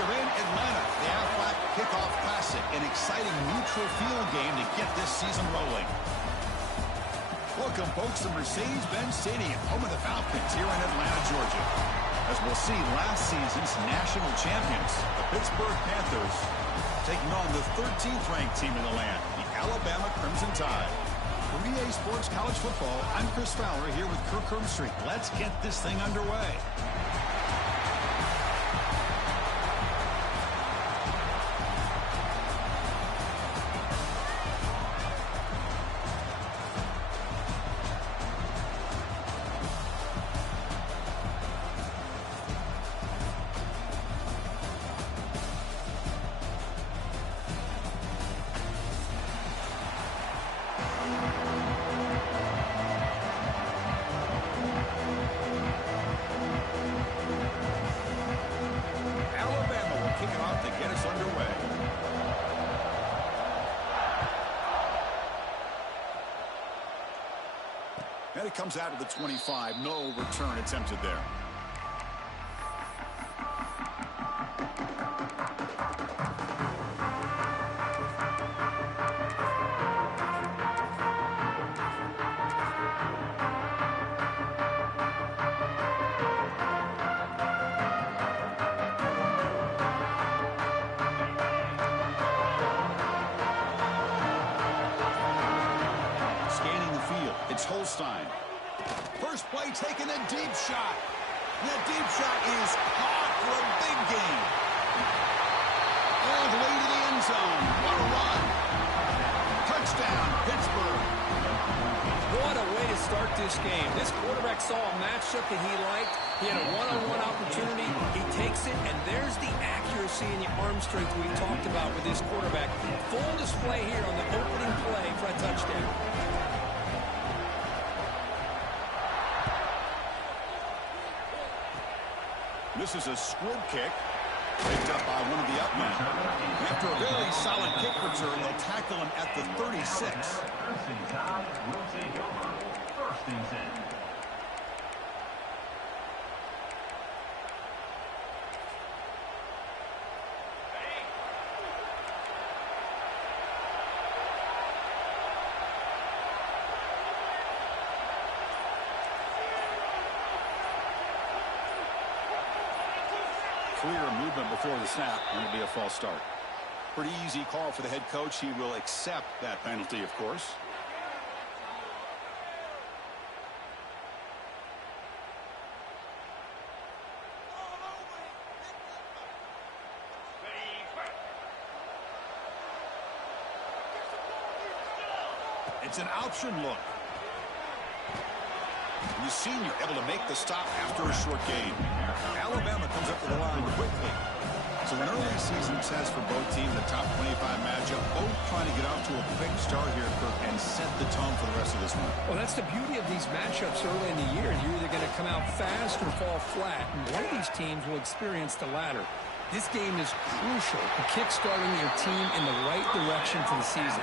you're in Atlanta, the Aflac Kickoff Classic, an exciting neutral field game to get this season rolling. Welcome, folks, to Mercedes-Benz Stadium, home of the Falcons here in Atlanta, Georgia. As we'll see, last season's national champions, the Pittsburgh Panthers, taking on the 13th-ranked team in the land, the Alabama Crimson Tide. For EA Sports College Football, I'm Chris Fowler here with Kirk Herbstreit. Let's get this thing underway. And it comes out of the 25. No return attempted there. First play taking a deep shot. And that deep shot is caught for a big gain. All the way to the end zone. What a run. Touchdown, Pittsburgh. What a way to start this game. This quarterback saw a matchup that he liked. He had a one-on-one opportunity. He takes it, and there's the accuracy and the arm strength we talked about with this quarterback. Full display here on the opening play for a touchdown. This is a squib kick, picked up by one of the up men. After a very solid kick return, they'll tackle him at the 36. Will take over. First and 10. Clear movement before the snap, and it'll be a false start. Pretty easy call for the head coach. He will accept that penalty, of course. It's an option look. The senior able to make the stop after a short gain. Alabama comes up to the line quickly. So an early season test for both teams, the top 25 matchup, both trying to get off to a quick start here, Kirk, and set the tone for the rest of this one. Well, that's the beauty of these matchups early in the year. You're either going to come out fast or fall flat, and one of these teams will experience the latter. This game is crucial to kick-starting your team in the right direction for the season.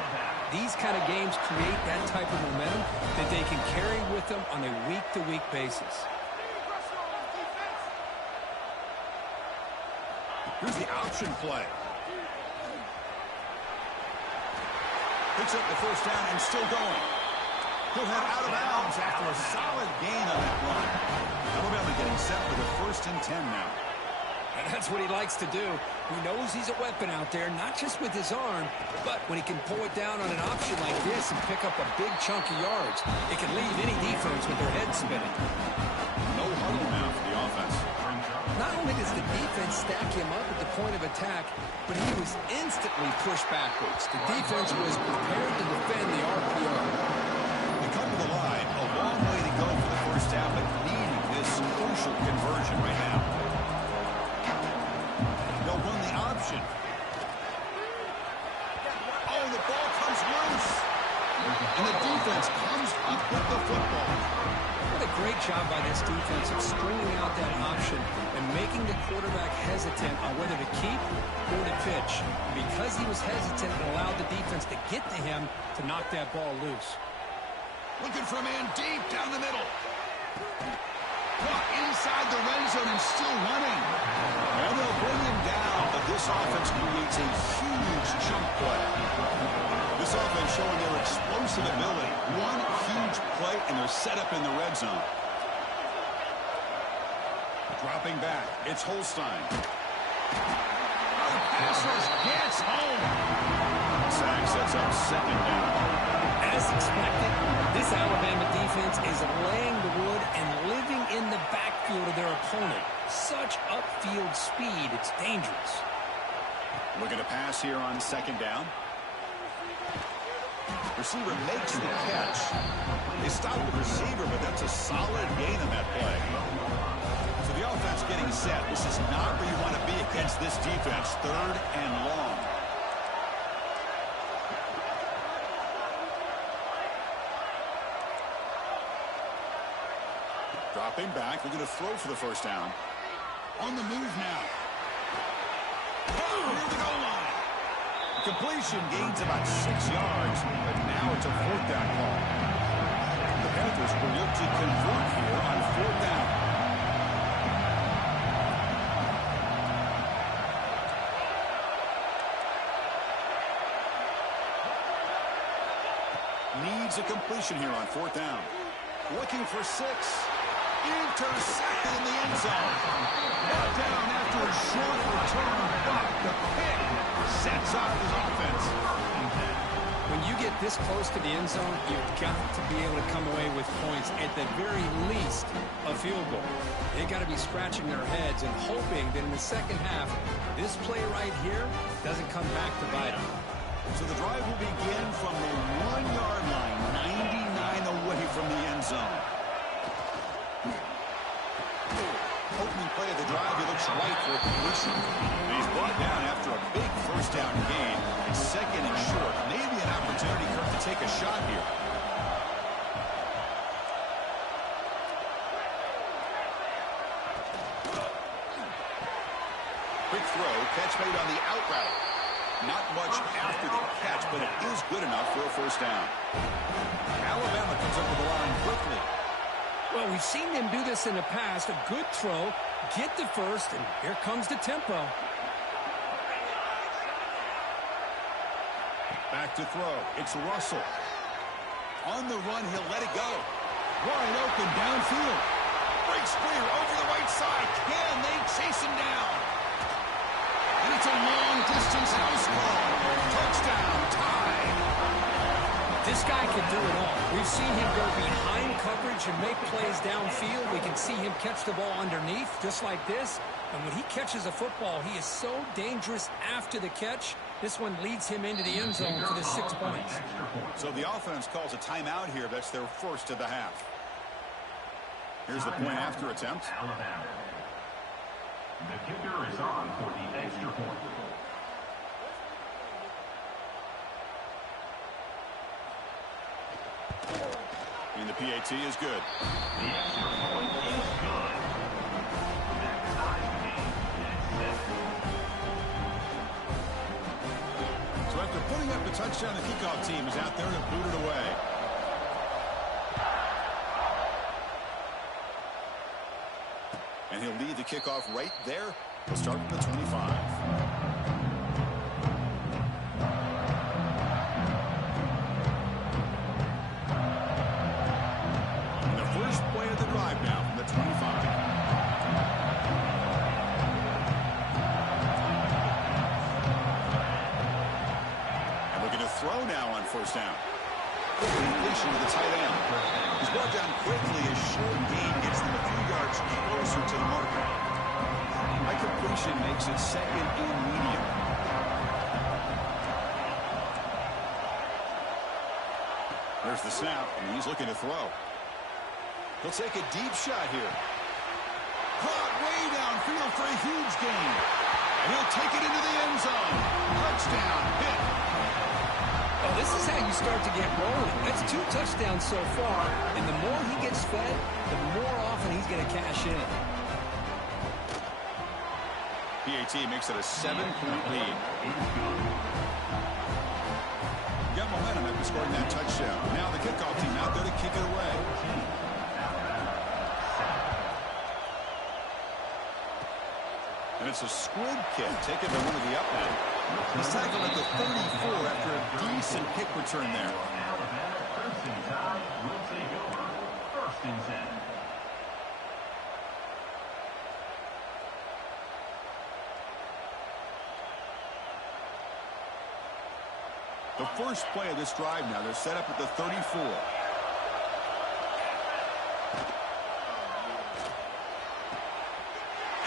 These kind of games create that type of momentum that they can carry with them on a week-to-week basis. Here's the option play. Picks up the first down and still going. He'll head out of bounds after a solid gain on that run. Alabama getting set for the 1st and 10 now. And that's what he likes to do. He knows he's a weapon out there, not just with his arm, but when he can pull it down on an option like this and pick up a big chunk of yards, it can leave any defense with their head spinning. No huddle now for the offense. Not only does the defense stack him up at the point of attack, but he was instantly pushed backwards. The defense was prepared to defend the RPO. They come to the line. A long way to go for the first down, but needing this crucial conversion right now. They'll run the option. Oh, the ball comes loose. And the defense comes up with the football. What a great job by this defense of stringing out that option and making the quarterback hesitant on whether to keep or to pitch. Because he was hesitant, it allowed the defense to get to him to knock that ball loose. Looking for a man deep down the middle. Caught inside the red zone and still running. And they'll bring him down. This offense creates a huge chunk play. This offense showing their explosive ability. One huge play, and they're set up in the red zone. Dropping back, it's Holstein. The pass rush gets home. Sack sets up second down. As expected, this Alabama defense is laying the wood and living in the backfield of their opponent. Such upfield speed, it's dangerous. Looking to pass here on second down. Receiver makes the catch. They stop the receiver, but that's a solid gain on that play. So the offense getting set. This is not where you want to be against this defense. Third and long. Dropping back. They're going to throw for the first down. On the move now. Oh, near the goal line. Completion gains about 6 yards, but now it's a fourth down call. The Panthers will look to convert here on fourth down. Needs a completion here on fourth down. Looking for 6. Intercepted in the end zone. Brought down after a short return, but the pick sets up his offense. When you get this close to the end zone, you've got to be able to come away with points, at the very least, a field goal. They've got to be scratching their heads and hoping that in the second half, this play right here doesn't come back to bite them. So the drive will begin from the 1-yard line, 99 away from the end zone. Opening play of the drive, he looks right for a completion. And he's brought down after a big first down gain. It's second and short. Maybe an opportunity, Kirk, to take a shot here. Quick throw, catch made on the out route. Not much after the catch, but it is good enough for a first down. Alabama comes up with the line quickly. Well, we've seen them do this in the past. A good throw, get the first, and here comes the tempo. Back to throw. It's Russell. On the run, he'll let it go. Wide open downfield. Breaks clear over the right side. Can they chase him down? And it's a long-distance house call. Touchdown, tie. This guy can do it all. We've seen him go behind coverage and make plays downfield. We can see him catch the ball underneath, just like this. And when he catches a football, he is so dangerous after the catch. This one leads him into the end zone for the 6 points. So the offense calls a timeout here. That's their first of the half. Here's the point after attempt. The kicker is on for the extra point. And the PAT is good. The extra point is good. That ties the game at 7. So after putting up the touchdown, the kickoff team is out there to boot it away. And he'll lead the kickoff right there. He'll start from the 25. And the first play of the drive now from the 25. And looking to throw now on first down. Completion to the tight end. He's brought down quickly. A short gain gets them a few yards closer to the marker. High completion makes it second and medium. There's the snap, and he's looking to throw. He'll take a deep shot here. Caught way downfield for a huge gain. And he'll take it into the end zone. Touchdown, Pitt. Oh, this is how you start to get rolling. That's 2 touchdowns so far, and the more he gets fed, the more often he's going to cash in. PAT makes it a 7-point lead. Got momentum after scoring that touchdown. Now the kickoff team out there to kick it away. And And it's a squib kick taken to one of the up men. He's tackled at the 34 after a decent kick return there. Alabama Crimson Tide will take over. First and 10. The first play of this drive now, they're set up at the 34.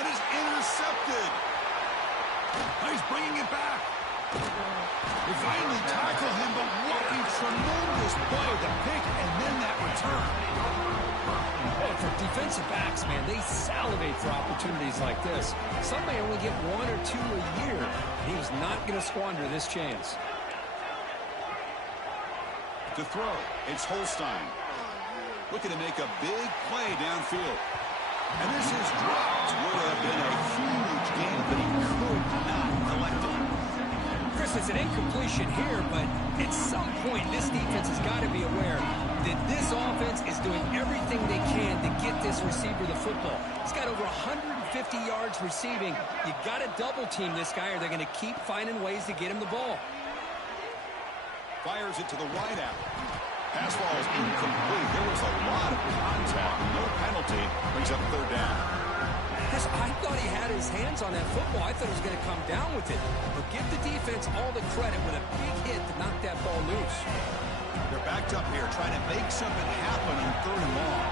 And it's intercepted. He's bringing it back. They finally tackle him, but what a tremendous play, the pick and then that return. Well, for defensive backs, man, they salivate for opportunities like this. Some may only get 1 or 2 a year. He was not going to squander this chance. To throw, it's Holstein. Looking to make a big play downfield. And this is dropped. Would have been a huge gain, but he could not collect it. Chris, it's an incompletion here, but at some point, this defense has got to be aware that this offense is doing everything they can to get this receiver the football. He's got over 150 yards receiving. You got to double team this guy, or they're going to keep finding ways to get him the ball. Fires it to the wideout. Pass ball is incomplete. There was a lot of contact. No penalty. Brings up third down. Chris, I thought he had his hands on that football. I thought he was going to come down with it. But give the defense all the credit with a big hit to knock that ball loose. They're backed up here trying to make something happen on third and long.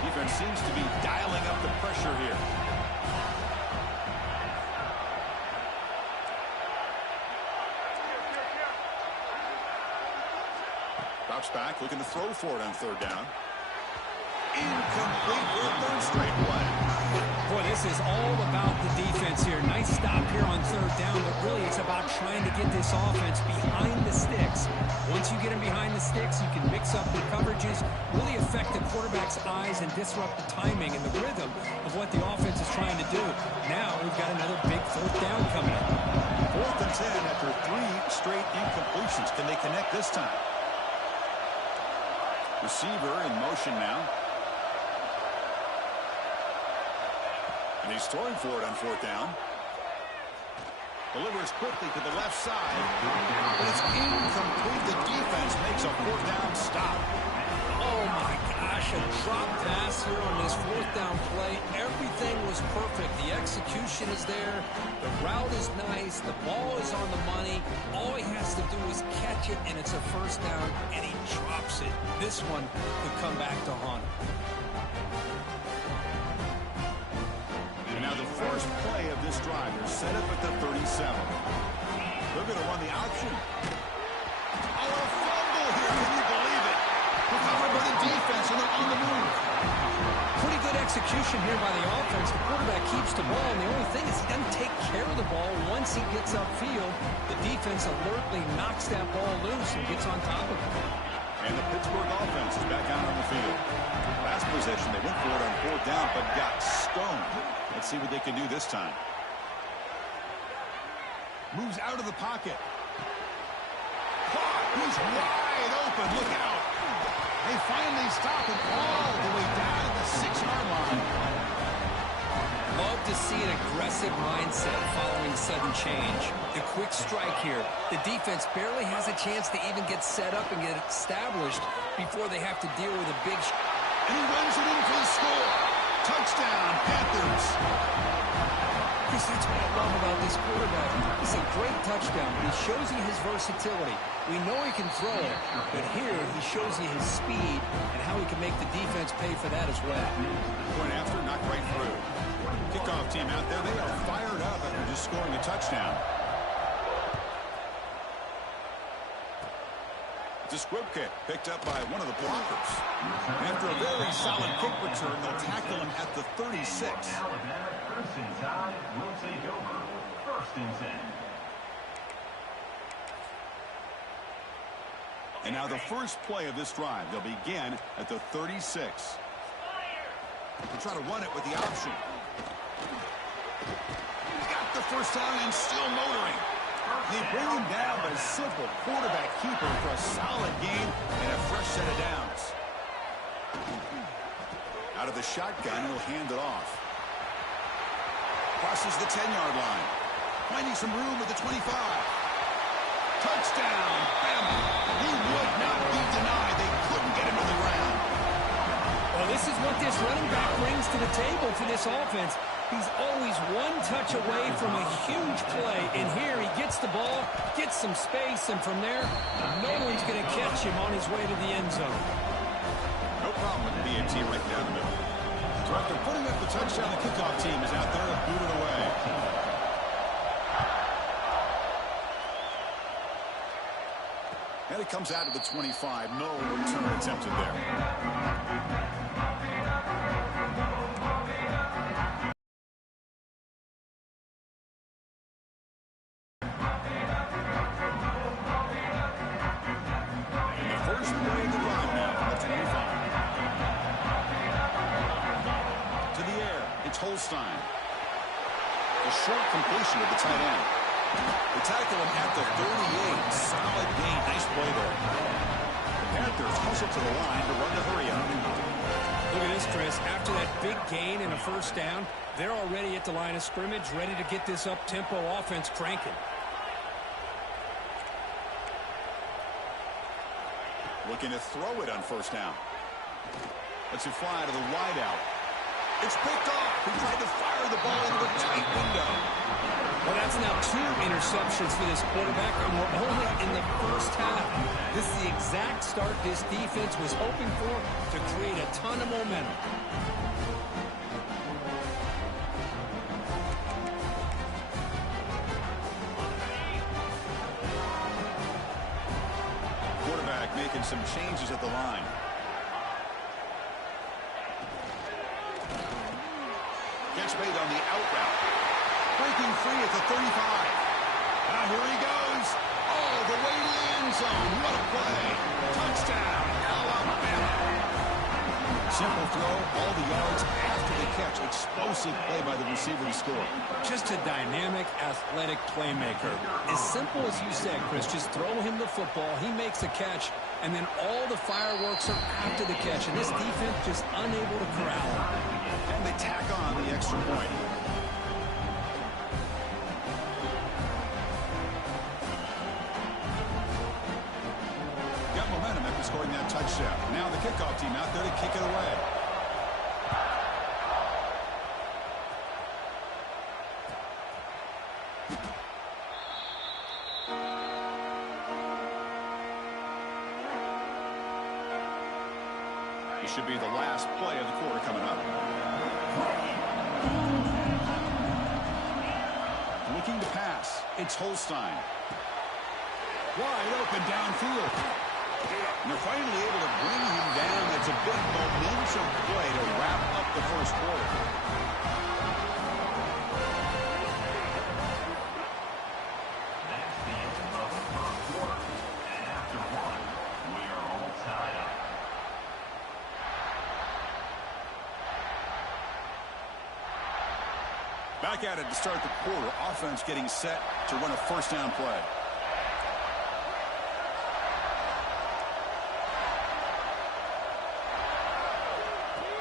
Defense seems to be dialing up the pressure here. Drops back, looking to throw for it on third down. Incomplete for a third straight play. Boy, this is all about the defense here. Nice stop here on third down, but really it's about trying to get this offense behind the sticks. Once you get them behind the sticks, you can mix up the coverages, really affect the quarterback's eyes and disrupt the timing and the rhythm of what the offense is trying to do. Now we've got another big fourth down coming up. 4th and 10 after 3 straight incompletions. Can they connect this time? Receiver in motion now. And he's throwing for it on 4th down. Delivers quickly to the left side. But it's incomplete. The defense makes a 4th down stop. Oh my gosh, a drop pass here on this 4th down play. Everything was perfect. The execution is there. The route is nice. The ball is on the money. All he has to do is catch it, and it's a 1st down, and he drops it. This one could come back to haunt him. And now the first play of this drive. They're set up at the 37. They're going to run the option. Oh, a fumble here. Can you believe it? Recovered by the defense, and they're on the move. Pretty good execution here by the offense. The quarterback keeps the ball, and the only thing is he doesn't take care of the ball once he gets upfield. The defense alertly knocks that ball loose and gets on top of it. And the Pittsburgh offense is back out on the field. Last possession, they went for it on 4th down, but got stoned. Let's see what they can do this time. Moves out of the pocket. Caught. He's wide open. Look out. They finally stop him all the way down to the 6-yard line. Love to see an aggressive mindset following sudden change. The quick strike here. The defense barely has a chance to even get set up and get established before they have to deal with a big... And he runs it in for the score. Touchdown, Panthers. Chris, that's what I love about this quarterback. It's a great touchdown, but he shows you his versatility. We know he can throw it, but here he shows you his speed and how he can make the defense pay for that as well. Point after, knocked right through. Kickoff team out there, they are fired up after just scoring a touchdown. It's a squib kick picked up by one of the blockers. After a very solid kick return, they'll tackle him at the 36. Alabama Crimson Tide will take over. 1st and 10. And now the first play of this drive, they'll begin at the 36. They'll try to run it with the option. He's got the 1st down and still motoring. They bring him down, but a simple quarterback keeper for a solid gain and a fresh set of downs. Out of the shotgun, he'll hand it off. Crosses the 10-yard line. Finding some room at the 25. Touchdown, Bama. He would not be denied. They couldn't get him to the ground. Well, this is what this running back brings to the table for this offense. He's always one touch away from a huge play. And here he gets the ball, gets some space, and from there, no one's going to catch him on his way to the end zone. No problem with the BAT right down the middle. So after putting up the touchdown, the kickoff team is out there to boot it away. And it comes out of the 25. No return attempted there. Holstein. A short completion to the tight end. They tackle him at the 38. Solid gain. Nice play there. The Panthers hustle to the line to run the hurry up. Look at this, Chris. After that big gain and a first down, they're already at the line of scrimmage, ready to get this up-tempo offense cranking. Looking to throw it on first down. Lets it fly to the wideout. It's picked off. He tried to fire the ball into a tight window. Well, that's now 2 interceptions for this quarterback, and we're only in the first half. This is the exact start this defense was hoping for to create a ton of momentum. Quarterback making some changes at the line. Gets made on the out route. Breaking free at the 35. Now here he goes. Oh, the way to the end zone. What a play. Touchdown, Alabama. Simple throw, all the yards after the catch. Explosive play by the receiver to score. Just a dynamic, athletic playmaker. As simple as you said, Chris, just throw him the football. He makes a catch, and then all the fireworks are after the catch. And this defense just unable to corral him. And they tack on the extra point. Got momentum after scoring that touchdown. Now the kickoff team out there to kick it away. This should be the last play of the quarter coming up. Looking to pass. It's Holstein. Wide open downfield. And they're finally able to bring him down. That's a big momentum play to wrap up the first quarter. That's the end of the first quarter. And after one, we are all tied up. Back at it to start the quarter. Offense getting set to run a first down play.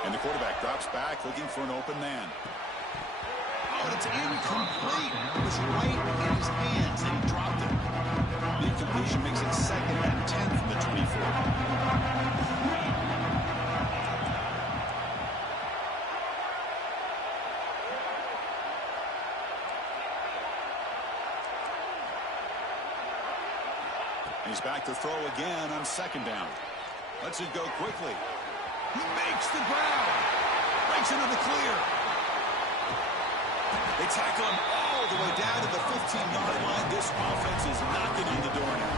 And the quarterback drops back looking for an open man. Oh, it's incomplete. It was right in his hands and he dropped it. The incompletion makes it 2nd and 10 from the 24. He's back to throw again on 2nd down. Lets it go quickly. He makes the ground. Breaks into the clear. They tackle him all the way down to the 15-yard line. This offense is knocking on the door now.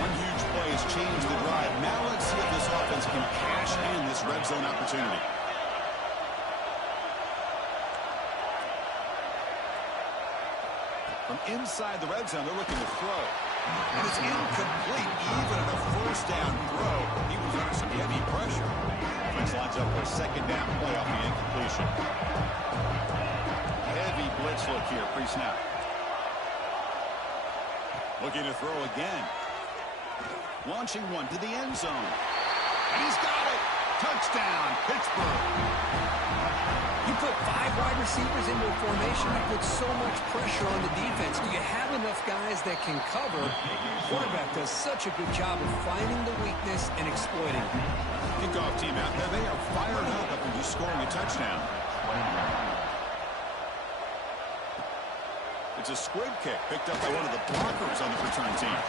One huge play has changed the drive. Now let's see if this offense can cash in this red zone opportunity. From inside the red zone, they're looking to throw. And it's incomplete. Even at a first down throw, he was under some heavy pressure. Offense lines up for a 2nd down play off the incompletion. Heavy blitz look here, pre-snap. Looking to throw again. Launching one to the end zone. And he's got it. Touchdown, Pittsburgh. You put 5 wide receivers into a formation that puts so much pressure on the defense. Do you have enough guys that can cover? Quarterback does such a good job of finding the weakness and exploiting it. Kickoff team out there. They are fired up after just scoring a touchdown. It's a squib kick picked up by one of the blockers on the return team.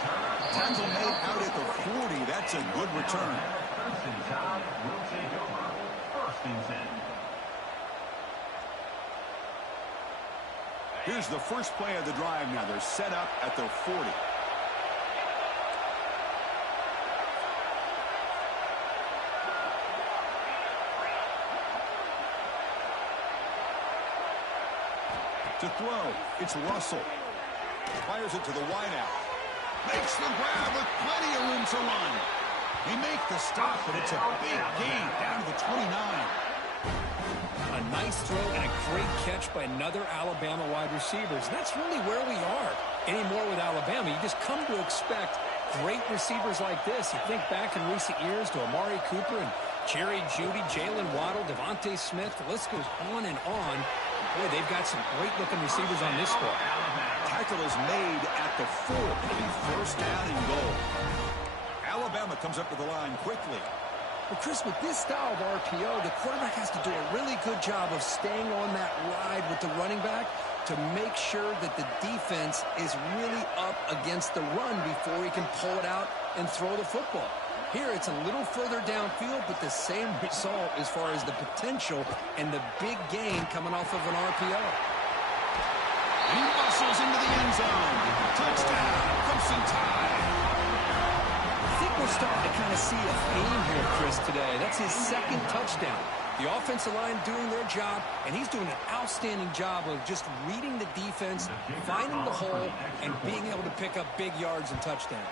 Tackle made out at the 40. That's a good return. First and 10 will take over. First and 10. Here's the first play of the drive now. They're set up at their 40. To throw, it's Russell. Fires it to the wideout. Makes the grab with plenty of room to run. They make the stop, but it's a big gain down to the 29. A nice throw and a great catch by another Alabama wide receivers. That's really where we are anymore with Alabama. You just come to expect great receivers like this. You think back in recent years to Amari Cooper and Jerry Jeudy, Jalen Waddle, Devontae Smith. The list goes on and on. Boy, they've got some great-looking receivers on this squad. Tackle is made at the 4. First down and goal. Alabama comes up to the line quickly. Well, Chris, with this style of RPO, the quarterback has to do a really good job of staying on that ride with the running back to make sure that the defense is really up against the run before he can pull it out and throw the football. Here, it's a little further downfield, but the same result as far as the potential and the big gain coming off of an RPO. And he muscles into the end zone. Touchdown, Crimson Tide. I think we're starting to kind of see a theme here, Chris, today. That's his second touchdown. The offensive line doing their job, and he's doing an outstanding job of just reading the defense, finding the hole, and being able to pick up big yards and touchdowns.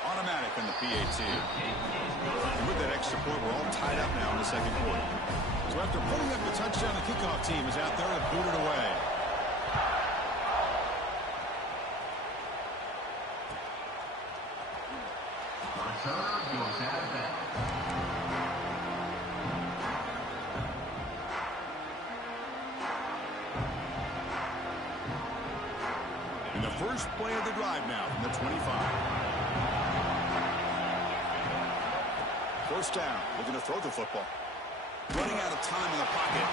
Automatic on the PAT. And with that extra point, we're all tied up now in the second quarter. So after putting up the touchdown, the kickoff team is out there to boot it away. Returner goes out of bounds. And the first play of the drive now from the 25. First down, looking to throw the football. Running out of time in the pocket.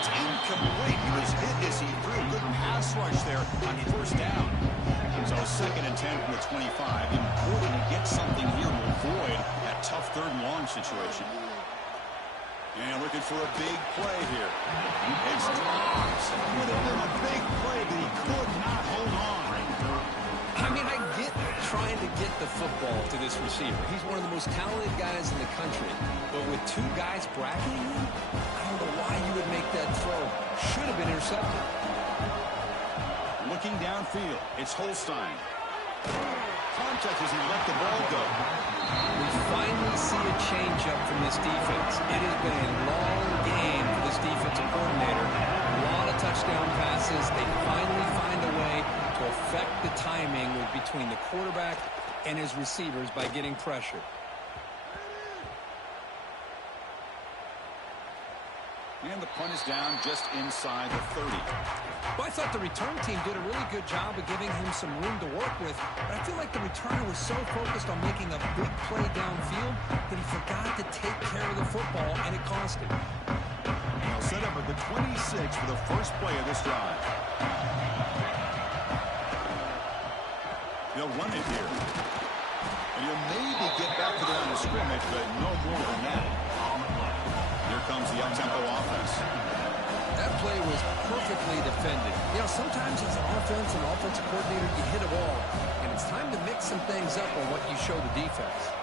It's incomplete. He was hit as he threw a good pass rush there on first down. So second and 10 from the 25. Important to get something here to avoid that tough third and long situation. And looking for a big play here. It's dropped. Would have been a big play, but he could not hold on. I mean, I get trying to get the football to this receiver. He's one of the most talented guys in the country. But with 2 guys bracketing him, I don't know why you would make that throw. Should have been intercepted. Looking downfield, it's Holstein. Contact as he let the ball go. We finally see a change-up from this defense. It has been a long game for this defensive coordinator. A lot of touchdown passes. They finally find a way to affect the timing between the quarterback and his receivers by getting pressure. And the punt is down just inside the 30. Well, I thought the return team did a really good job of giving him some room to work with, but I feel like the returner was so focused on making a big play downfield that he forgot to take care of the football, and it cost him. They'll set up at the 26 for the first play of this drive. They'll run it here. And he'll maybe get back to the line of scrimmage, but no more than that. Here comes the up-tempo offense. That play was perfectly defended. You know, sometimes as an offensive coordinator, you hit a wall, and it's time to mix some things up on what you show the defense.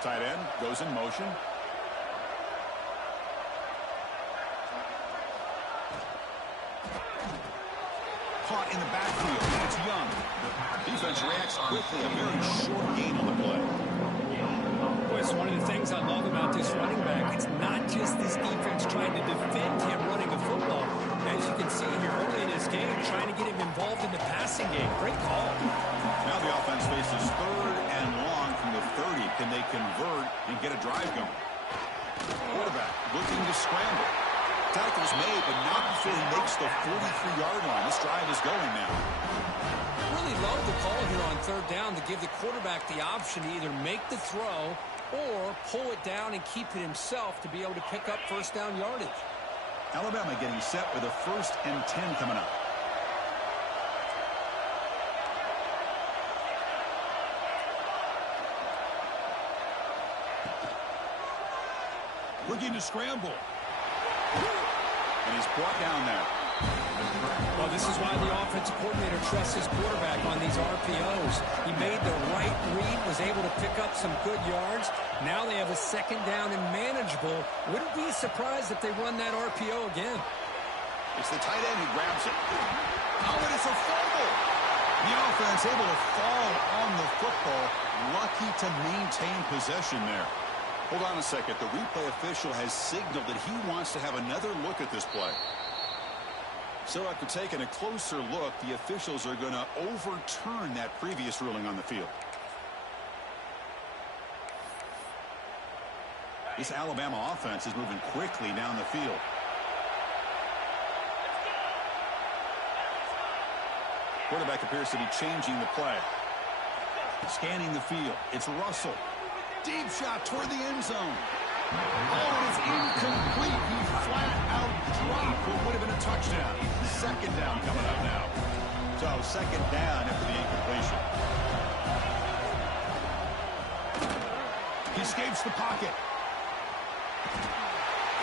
Tight end goes in motion. Caught in the backfield. It's Young. Defense reacts quickly. A very short gain on the play. Boy, Lewis, one of the things I love about this running back, it's not just this defense trying to defend him running the football. As you can see here early in this game, trying to get him involved in the passing game. Great call. Now the offense faces 3rd and long from the 30. Can they convert and get a drive going? Quarterback looking to scramble. Tackle's made, but not before he makes the 43-yard line. This drive is going now. Really love the call here on 3rd down to give the quarterback the option to either make the throw or pull it down and keep it himself to be able to pick up 1st down yardage. Alabama getting set with a 1st and 10 coming up. Looking to scramble. And he's brought down there. Well, this is why the offensive coordinator trusts his quarterback on these RPOs. He made the right read, was able to pick up some good yards. Now they have a 2nd down and manageable. Wouldn't be surprised if they run that RPO again. It's the tight end who grabs it. Oh, and it's a fumble. The offense able to fall on the football. Lucky to maintain possession there. Hold on a second. The replay official has signaled that he wants to have another look at this play. So after taking a closer look, the officials are going to overturn that previous ruling on the field. This Alabama offense is moving quickly down the field. Quarterback appears to be changing the play. Scanning the field. It's Russell. Deep shot toward the end zone. Oh, and it's incomplete. He flat out dropped what would have been a touchdown. 2nd down coming up now. So 2nd down after the incompletion. He escapes the pocket.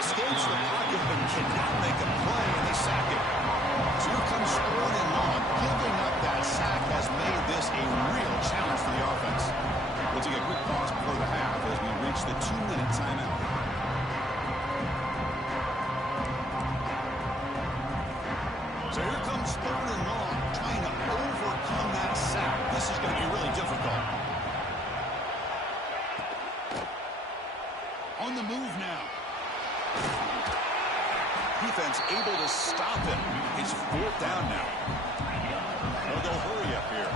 Escapes the pocket, but cannot make a play, and they sack it. So here comes 4th and long. Giving up that sack has made this a real challenge for the offense. We'll take a quick pause before the half as we reach the 2-minute timeout. So here comes 3rd and long, trying to overcome that sack. This is going to be really difficult. On the move now. Defense able to stop him. It's 4th down now. They'll go hurry up here.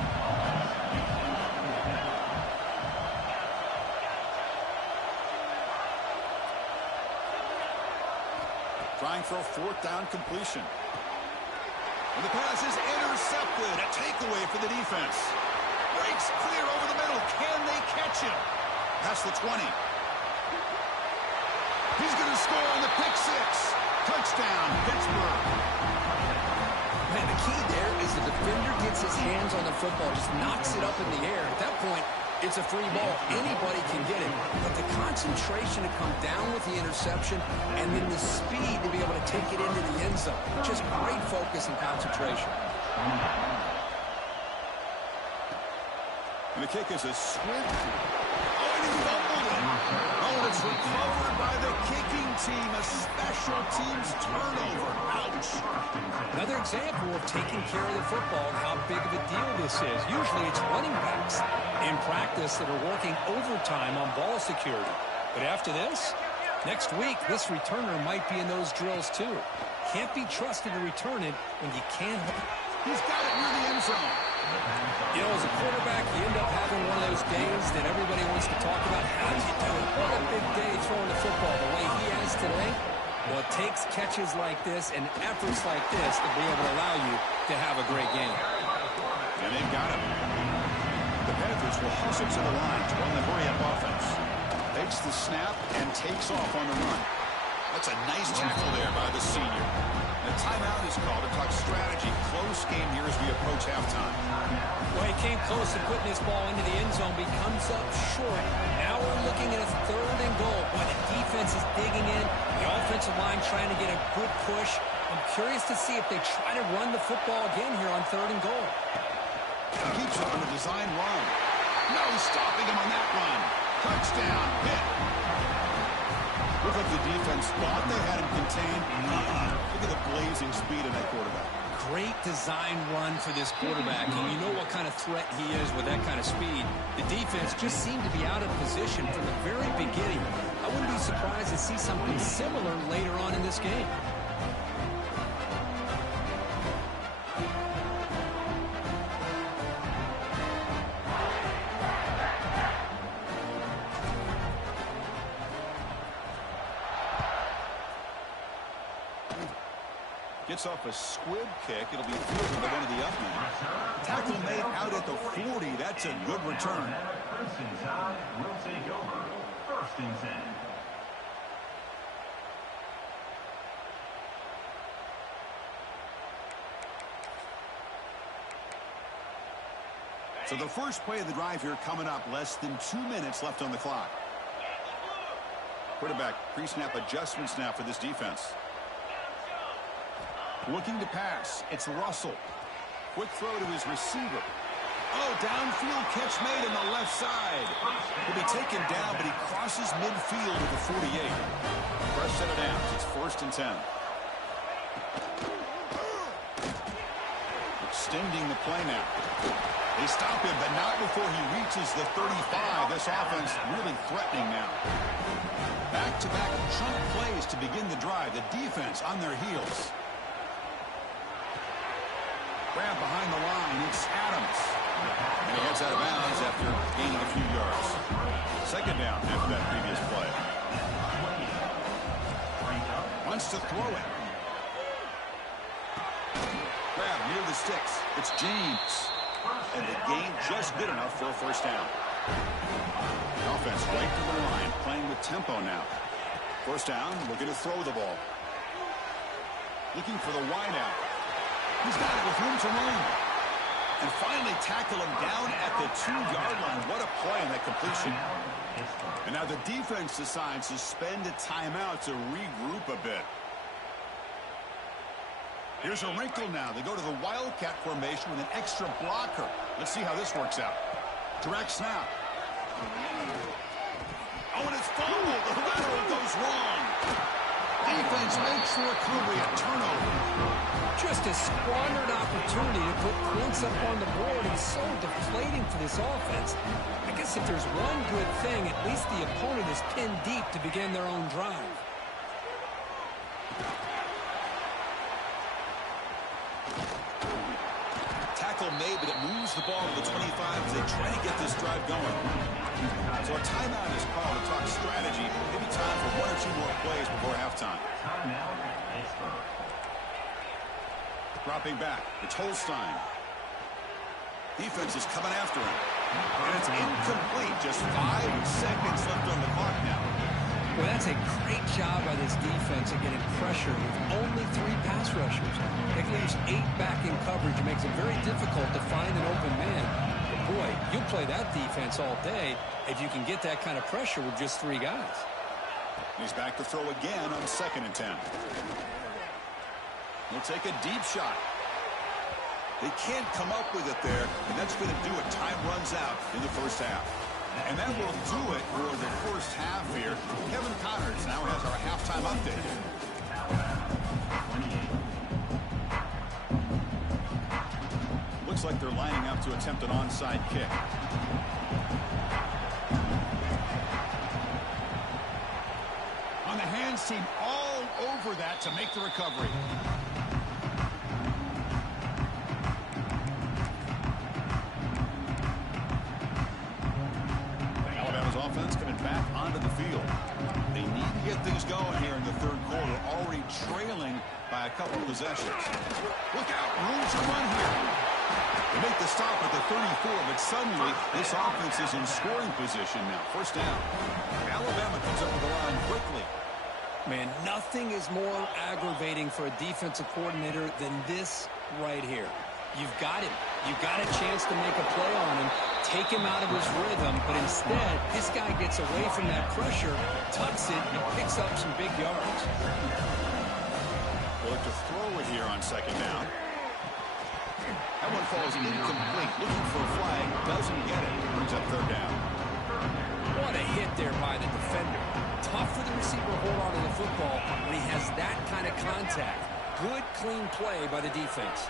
Trying for a 4th down completion. And the pass is intercepted. A takeaway for the defense. Breaks clear over the middle. Can they catch him? Past the 20. He's going to score on the pick 6. Touchdown, Pittsburgh. Man, the key there is the defender gets his hands on the football, just knocks it up in the air. At that point, it's a free ball. Anybody can get it. But the concentration to come down with the interception and then the speed to be able to take it into the end zone. Just great focus and concentration. And the kick is a swift. Oh, and he fumbled it. Oh, it's recovered by the kicking team. A special teams turnover. Ouch. Another example of taking care of the football and how big of a deal this is. Usually it's running backs in practice that are working overtime on ball security. But after this, next week, this returner might be in those drills too. Can't be trusted to return it when you can't. He's got it near the end zone. You know, as a quarterback, you end up having one of those days that everybody wants to talk about. How did you do it? What a big day throwing the football the way he has today. Well, it takes catches like this and efforts like this to be able to allow you to have a great game. And they've got him. The Panthers will hustle to the line to run the hurry-up offense. Takes the snap and takes off on the run. That's a nice tackle there by the senior. The timeout is called to talk strategy. Close game here as we approach halftime. Well, he came close to putting this ball into the end zone, but he comes up short. Now we're looking at a 3rd and goal. Boy, the defense is digging in. The offensive line trying to get a good push. I'm curious to see if they try to run the football again here on 3rd and goal. Keeps it on the design run. No stopping him on that run. Touchdown, Pitt. Looked like the defense thought they had him contained. Look at the blazing speed of that quarterback. great design run for this quarterback, and you know what kind of threat he is with that kind of speed. The defense just seemed to be out of position from the very beginning. I wouldn't be surprised to see something similar later on in this game. Gets off a squib kick. It'll be fielded by one of the up men. Tackle made out at the 40. That's a good return. Crimson Tide will take over. 1st and 10. So the first play of the drive here coming up. Less than 2 minutes left on the clock. Quarterback pre-snap adjustments now for this defense. Looking to pass. It's Russell. Quick throw to his receiver. Oh, downfield catch made on the left side. He'll be taken down, but he crosses midfield at the 48. Fresh set of downs. It's 1st and 10. Extending the play now. They stop him, but not before he reaches the 35. This offense really threatening now. Back-to-back chunk plays to begin the drive. The defense on their heels. Grab behind the line. It's Adams. And he heads out of bounds after gaining a few yards. 2nd down after that previous play. Wants to throw it. Grab near the sticks. It's James. And the gain just good enough for a 1st down. The offense right to the line, playing with tempo now. 1st down, looking to throw the ball. Looking for the wide out. He's got it with room to run. And finally tackle him down at the 2-yard line. What a play on that completion. And now the defense decides to spend a timeout to regroup a bit. Here's a wrinkle now. They go to the Wildcat formation with an extra blocker. Let's see how this works out. Direct snap. Oh, and it's fumbled. The lateral goes wrong. Defense makes the recovery, a turnover. Just a squandered opportunity to put points up on the board, and so deflating for this offense. I guess if there's one good thing, at least the opponent is pinned deep to begin their own drive. Tackle made, but it moves the ball to the 25 as they try to get this drive going. So a timeout is called to talk strategy. Maybe time for 1 or 2 more plays before halftime. Timeout, Pittsburgh. Dropping back. It's Holstein. Defense is coming after him. And it's incomplete. Just 5 seconds left on the clock now. Well, that's a great job by this defense of getting pressure with only 3 pass rushers. It leaves 8 back in coverage. It makes it very difficult to find an open man. But boy, you'll play that defense all day if you can get that kind of pressure with just 3 guys. He's back to throw again on 2nd and 10. He'll take a deep shot. They can't come up with it there, and that's going to do it. Time runs out in the 1st half. And that will do it for the 1st half here. Kevin Connors now has our halftime update. Looks like they're lining up to attempt an onside kick. On the hands team all over that to make the recovery. Offense coming back onto the field. They need to get things going here in the 3rd quarter, already trailing by a couple of possessions. Look out, room to run here. They make the stop at the 34, but suddenly this offense is in scoring position now. 1st down. Alabama comes up with the line quickly. Man, nothing is more aggravating for a defensive coordinator than this right here. You've got him. You've got a chance to make a play on him, take him out of his rhythm, but instead, this guy gets away from that pressure, tucks it, and picks up some big yards. They'll look to throw it here on 2nd down. That one falls incomplete. Looking for a flag, doesn't get it. Brings up 3rd down. What a hit there by the defender. Tough for the receiver to hold on to the football when he has that kind of contact. Good, clean play by the defense.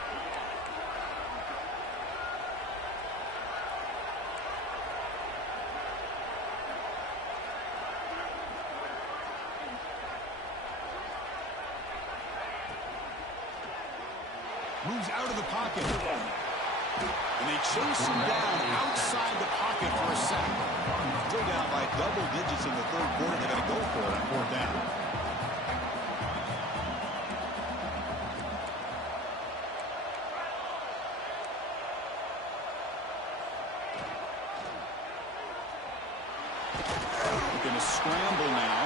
Moves out of the pocket. And they chase him down outside the pocket for a sack. Still down by double digits in the third quarter. They're going to go for it on fourth down. Looking to scramble now.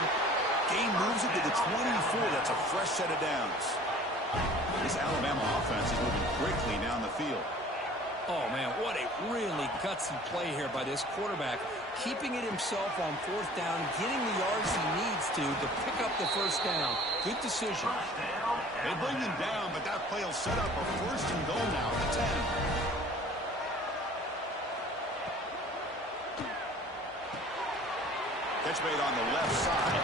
Gain moves it to the 24. That's a fresh set of downs. This Alabama offense is moving quickly down the field. Oh, man, what a really gutsy play here by this quarterback. Keeping it himself on fourth down, getting the yards he needs to pick up the first down. Good decision. They bring him down, but that play will set up a first and goal now at the 10. Catch made on the left side.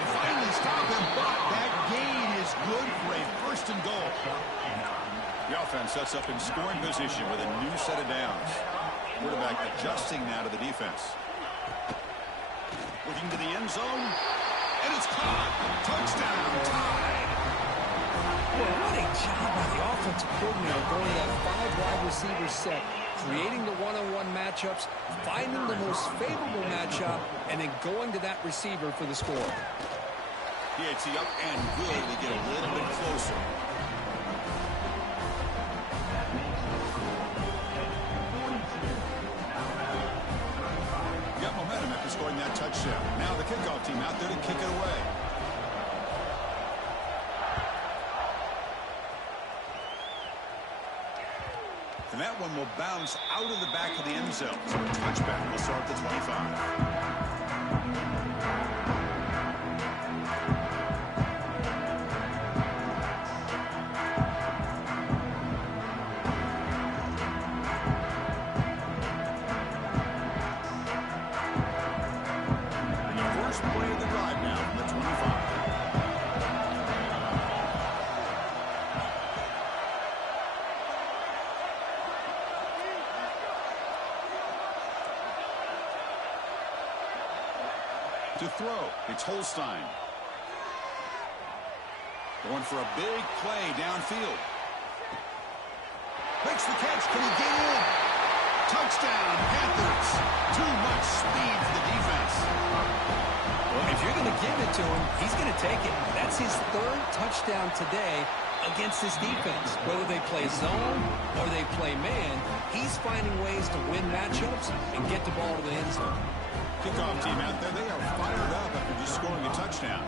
They finally stop him, but that gain is good for a first and goal. The offense sets up in scoring position with a new set of downs. Quarterback adjusting now to the defense. Looking to the end zone, and it's caught. Touchdown, tied. Well, what a job by the offensive coordinator going to that 5 wide receiver set, creating the one-on-one matchups, finding the most favorable matchup, and then going to that receiver for the score. PAT up and good to get a little bit closer. Got momentum after scoring that touchdown. Now the kickoff team out there to kick it away. And that one will bounce out of the back of the end zone. So a touchback will start at the 25. To throw, it's Holstein. Going for a big play downfield. Makes the catch. Can he get in? Touchdown, Panthers. Too much speed for the defense. Well, if you're going to give it to him, he's going to take it. That's his third touchdown today against this defense. Whether they play zone or they play man, he's finding ways to win matchups and get the ball to the end zone. Kickoff team out there, they are fired up after just scoring a touchdown.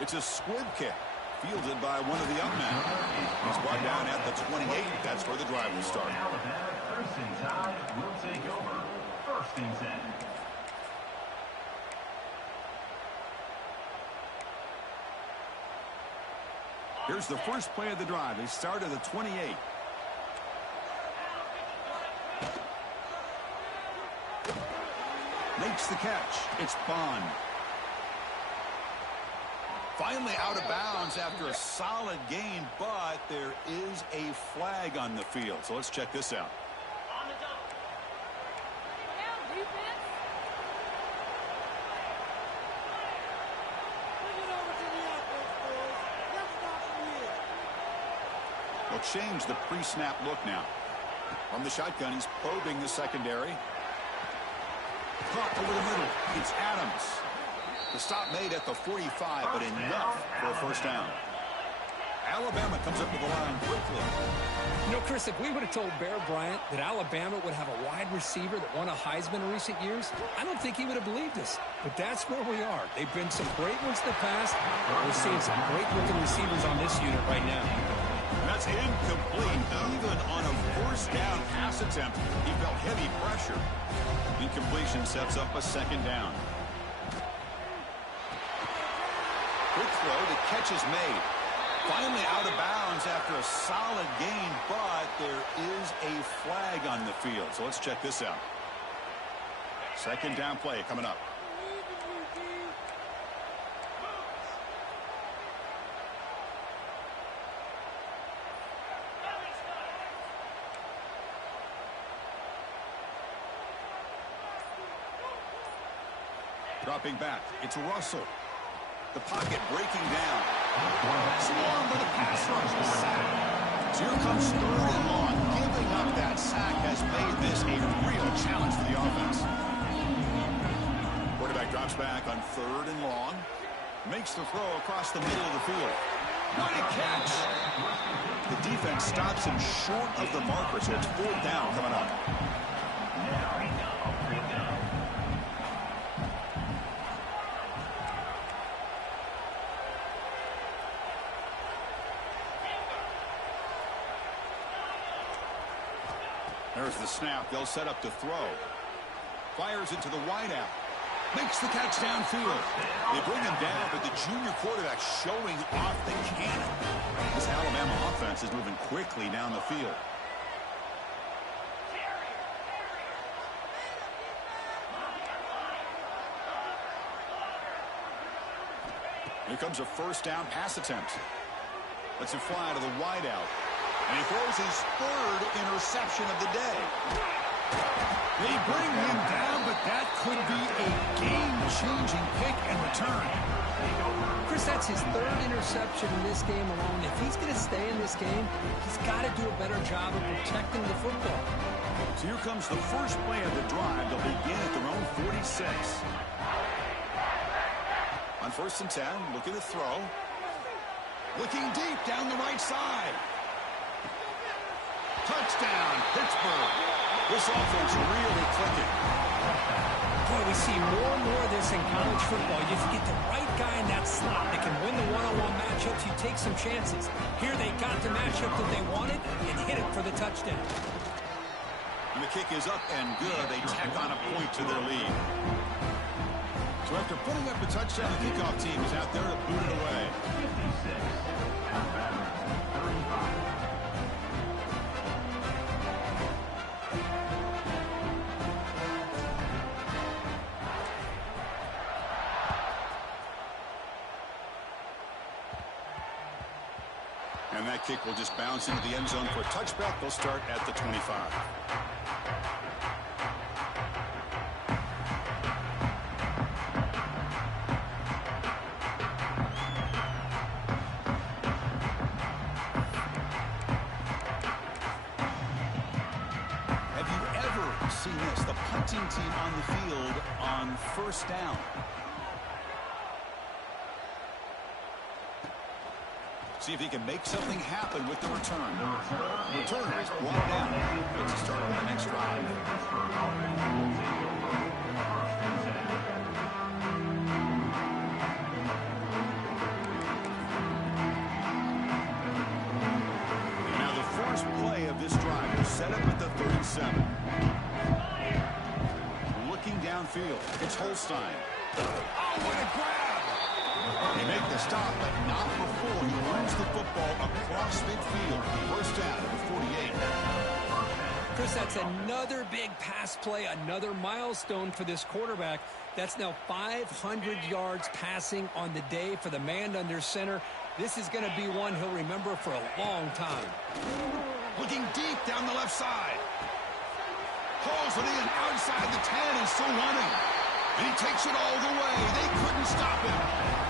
It's a squib kick, fielded by one of the up men. He's brought down at the 28. That's where the drive will start. First and Tide will take over. First and 10. Here's the first play of the drive. They start at the 28. Makes the catch. It's Bond. Finally out of bounds after a solid game, but there is a flag on the field. So let's check this out. They'll change the pre-snap look now. From the shotgun, he's probing the secondary. Caught over the middle. It's Adams. The stop made at the 45, but enough for a first down. Alabama comes up with the line quickly. You know, Chris, if we would have told Bear Bryant that Alabama would have a wide receiver that won a Heisman in recent years, I don't think he would have believed us. But that's where we are. They've been some great ones in the past. We're seeing some great-looking receivers on this unit right now. That's incomplete. Even on a first down pass attempt, he felt heavy pressure. Incompletion sets up a second down. Quick throw, the catch is made. Finally out of bounds after a solid gain, but there is a flag on the field. So let's check this out. Second down play coming up. Dropping back, it's Russell. The pocket breaking down. Swarmed by the pass rush. Sack. So here comes 3rd and long. Giving up that sack has made this a real challenge for the offense. Quarterback drops back on 3rd and long. Makes the throw across the middle of the field. What a catch! The defense stops him short of the marker, so it's 4th down coming up. There's the snap. They'll set up to throw. Fires it to the wideout. Makes the catch downfield. They bring him down, but the junior quarterback showing off the cannon. This Alabama offense is moving quickly down the field. Here comes a 1st down pass attempt. Lets it fly to the wideout. And he throws his 3rd interception of the day. They bring him down, but that could be a game-changing pick and return. Chris, that's his 3rd interception in this game alone. If he's going to stay in this game, he's got to do a better job of protecting the football. So here comes the first play of the drive. They'll begin at their own 46. On 1st and 10, looking to throw. Looking deep down the right side. Touchdown, Pittsburgh. This offense really clicking. Boy, we see more and more of this in college football. If you get the right guy in that slot that can win the one-on-one matchups, you take some chances. Here they got the matchup that they wanted and hit it for the touchdown. And the kick is up and good. They tack on a point to their lead. So after putting up a touchdown, the kickoff team is out there to boot it away. 56. Alabama 35. And that kick will just bounce into the end zone for a touchback. They'll start at the 25. Have you ever seen this? The punting team on the field on 1st down. See if he can make something happen with the return. The returner is brought down. It's a start on the next drive. And now the first play of this drive will set up at the 37. Looking downfield. It's Holstein. Oh, what a grab! They make the stop, but not before he runs the football across midfield. 1st down at the 48. Chris, that's another big pass play, another milestone for this quarterback. That's now 500 yards passing on the day for the man under center. This is going to be one he'll remember for a long time. Looking deep down the left side. Hauls it in outside the 10 and still running. And he takes it all the way. They couldn't stop him.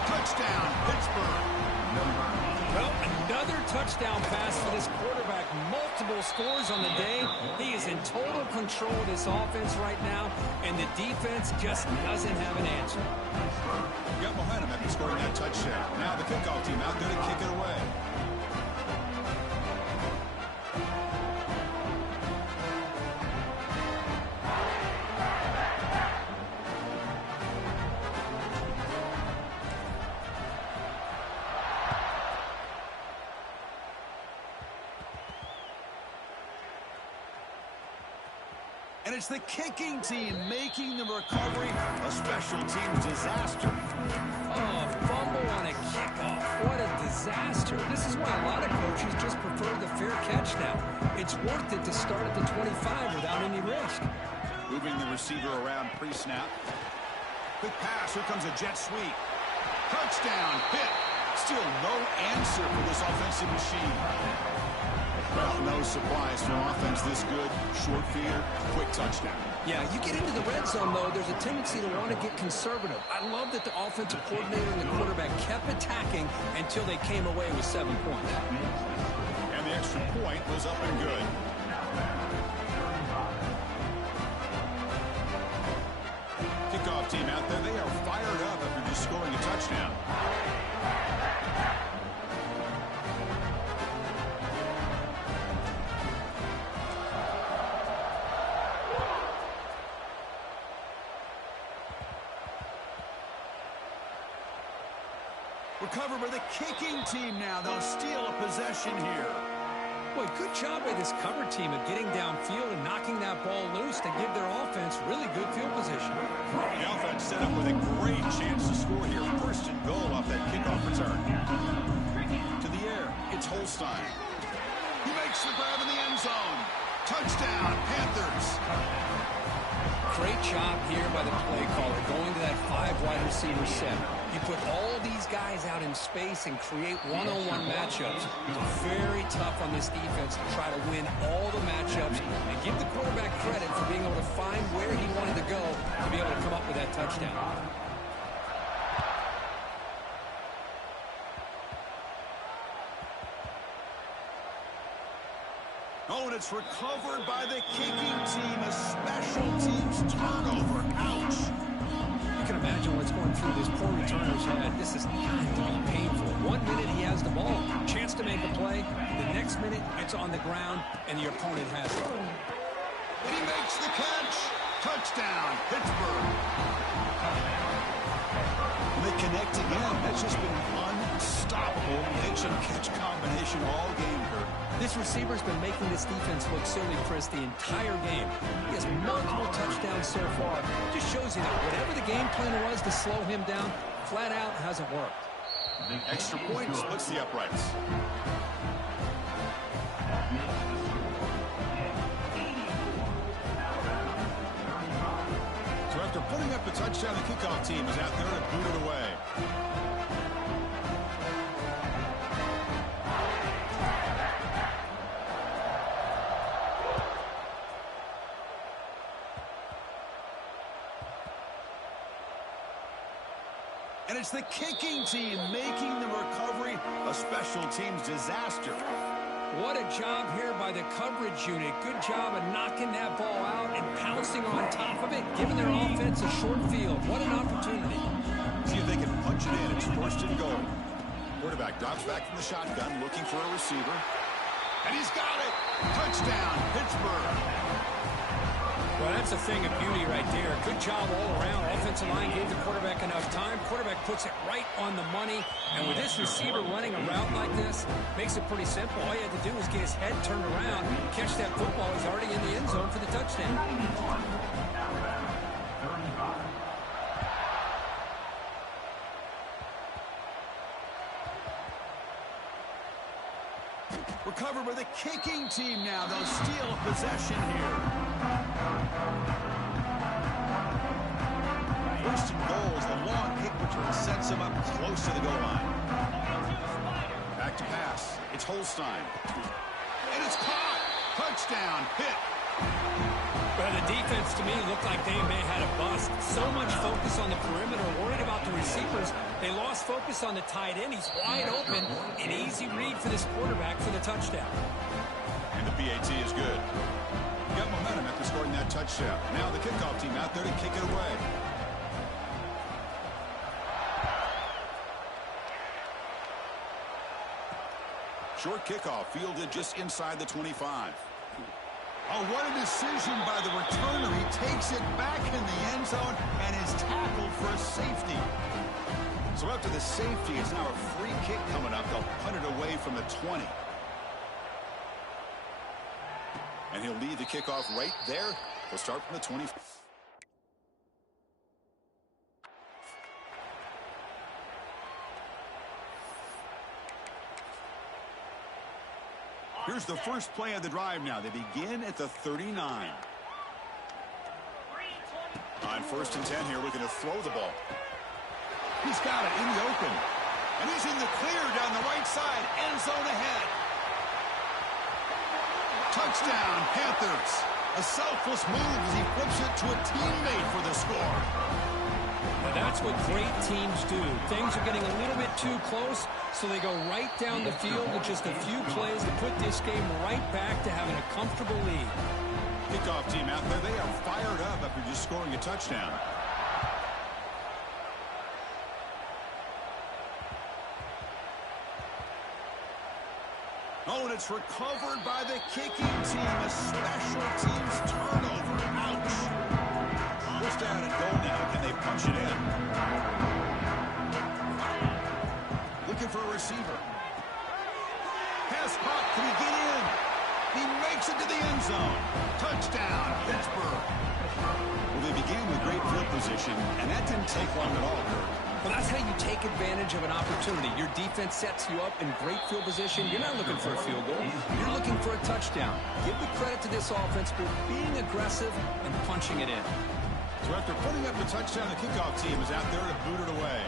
Touchdown, Pittsburgh. Well, another touchdown pass for this quarterback. Multiple scores on the day. He is in total control of this offense right now, and the defense just doesn't have an answer. Got momentum after scoring that touchdown. Now the kickoff team out there to kick it away. And it's the kicking team making the recovery a special teams disaster. Oh, fumble on a kickoff. What a disaster. This is why a lot of coaches just prefer the fair catch now. It's worth it to start at the 25 without any risk. Moving the receiver around pre-snap. Quick pass. Here comes a jet sweep. Touchdown, Pitt. Still no answer for this offensive machine. Well, no surprise for offense this good. Short field, quick touchdown. Yeah, you get into the red zone, though, there's a tendency to want to get conservative. I love that the offensive coordinator and the quarterback kept attacking until they came away with 7 points. And the extra point was up and good. Kickoff team out there, they are fired up after just scoring a touchdown. Recovered by the kicking team now. They'll steal a possession here. Boy, good job by this cover team of getting downfield and knocking that ball loose to give their offense really good field position. The offense set up with a great chance to score here. First and goal off that kickoff return. To the air, it's Holstein. He makes the grab in the end zone. Touchdown, Panthers. Great job here by the play caller going to that 5 wide receiver set. You put all these guys out in space and create one-on-one matchups. Very tough on this defense to try to win all the matchups and give the quarterback credit for being able to find where he wanted to go to be able to come up with that touchdown. Oh, and it's recovered by the kicking team. A special teams turnover. Ouch. You can imagine what's going through this poor returner's head. This is got to be painful. 1 minute he has the ball, chance to make a play. The next minute it's on the ground and the opponent has it. He makes the catch. Touchdown, Pittsburgh. And they connect again. That's just been unstoppable catch combination all game, Kurt. This receiver's been making this defense look silly, Chris, the entire game. He has multiple touchdowns so far. Just shows you that whatever the game plan was to slow him down, flat out hasn't worked. Extra point splits the uprights. So after putting up the touchdown, the kickoff team is out there to boot it away. And it's the kicking team making the recovery a special teams disaster. What a job here by the coverage unit. Good job of knocking that ball out and pouncing on top of it, giving their offense a short field. What an opportunity. See if they can punch it in. It's first and goal. Quarterback drops back from the shotgun, looking for a receiver. And he's got it. Touchdown, Pittsburgh. Well, that's a thing of beauty right there. Good job all around. Offensive line gave the quarterback enough time. Quarterback puts it right on the money. And with this receiver running a route like this, makes it pretty simple. All he had to do was get his head turned around, catch that football. He's already in the end zone for the touchdown. Recovered by the kicking team now. They'll steal a possession here. First and goal as the long kick return sets him up close to the goal line. Back to pass. It's Holstein. And it's caught. Touchdown, Pitt. Well, the defense to me looked like they may have had a bust. So much focus on the perimeter, worried about the receivers. They lost focus on the tight end. He's wide open. An easy read for this quarterback for the touchdown. And the PAT is good. Got momentum after scoring that touchdown. Now the kickoff team out there to kick it away. Short kickoff fielded just inside the 25. Oh, what a decision by the returner. He takes it back in the end zone and is tackled for a safety. So after the safety, it's now a free kick coming up. They'll punt it away from the 20. And he'll lead the kickoff right there. He'll start from the 20. Here's the first play of the drive now. They begin at the 39. On 1st and 10 here, looking to throw the ball. He's got it in the open. And he's in the clear down the right side. End zone ahead. Touchdown, Panthers. A selfless move as he flips it to a teammate for the score. Now that's what great teams do. Things are getting a little bit too close, so they go right down the field with just a few plays to put this game right back to having a comfortable lead. Kickoff team out there, they are fired up after just scoring a touchdown. Oh, and it's recovered by the kicking team. A special teams turnover. Ouch. First down and goal now. Can they punch it in? Looking for a receiver. Pass caught. Can he get in? He makes it to the end zone. Touchdown, Pittsburgh. Well, they began with great field position, and that didn't take long at all. Well, that's how you take advantage of an opportunity. Your defense sets you up in great field position. You're not looking for a field goal. You're looking for a touchdown. Give the credit to this offense for being aggressive and punching it in. So after putting up the touchdown, the kickoff team is out there to boot it away.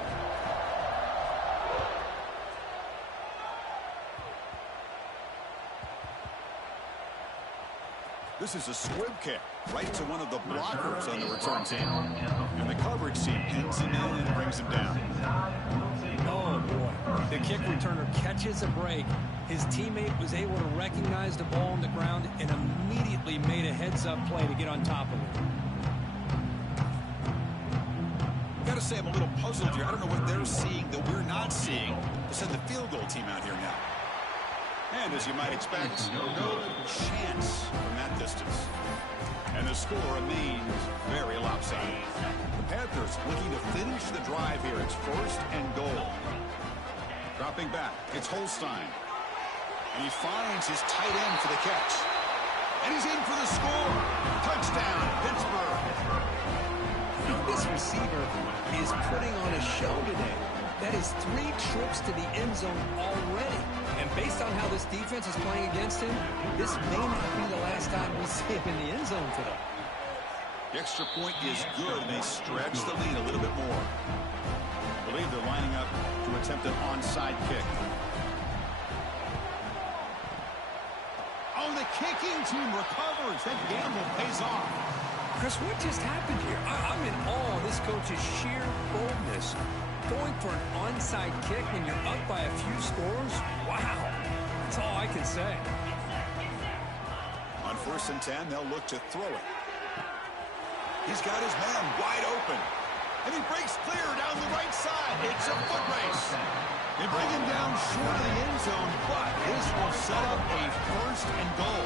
This is a squib kick right to one of the blockers on the return team. And the coverage team pins him in and brings him down. Oh, boy. The kick returner catches a break. His teammate was able to recognize the ball on the ground and immediately made a heads-up play to get on top of it. Got to say, I'm a little puzzled here. I don't know what they're seeing that we're not seeing to send the field goal team out here now. And as you might expect, no chance from that distance. And the score remains very lopsided. The Panthers looking to finish the drive here. It's first and goal. Dropping back, it's Holstein. And he finds his tight end for the catch. And he's in for the score. Touchdown, Pittsburgh. This receiver is putting on a show today. That is 3 trips to the end zone already. And based on how this defense is playing against him, this may not be the last time we see him in the end zone today. The extra point is good, and they stretch the lead a little bit more. I believe they're lining up to attempt an onside kick. Oh, the kicking team recovers. That gamble pays off. Chris, what just happened here? I'm in awe of this coach's sheer boldness. Going for an onside kick when you're up by a few scores? Wow. That's all I can say. On 1st and 10, they'll look to throw it. He's got his man wide open. And he breaks clear down the right side. It's a foot race. They bring him down short of the end zone, but this will set up a first and goal.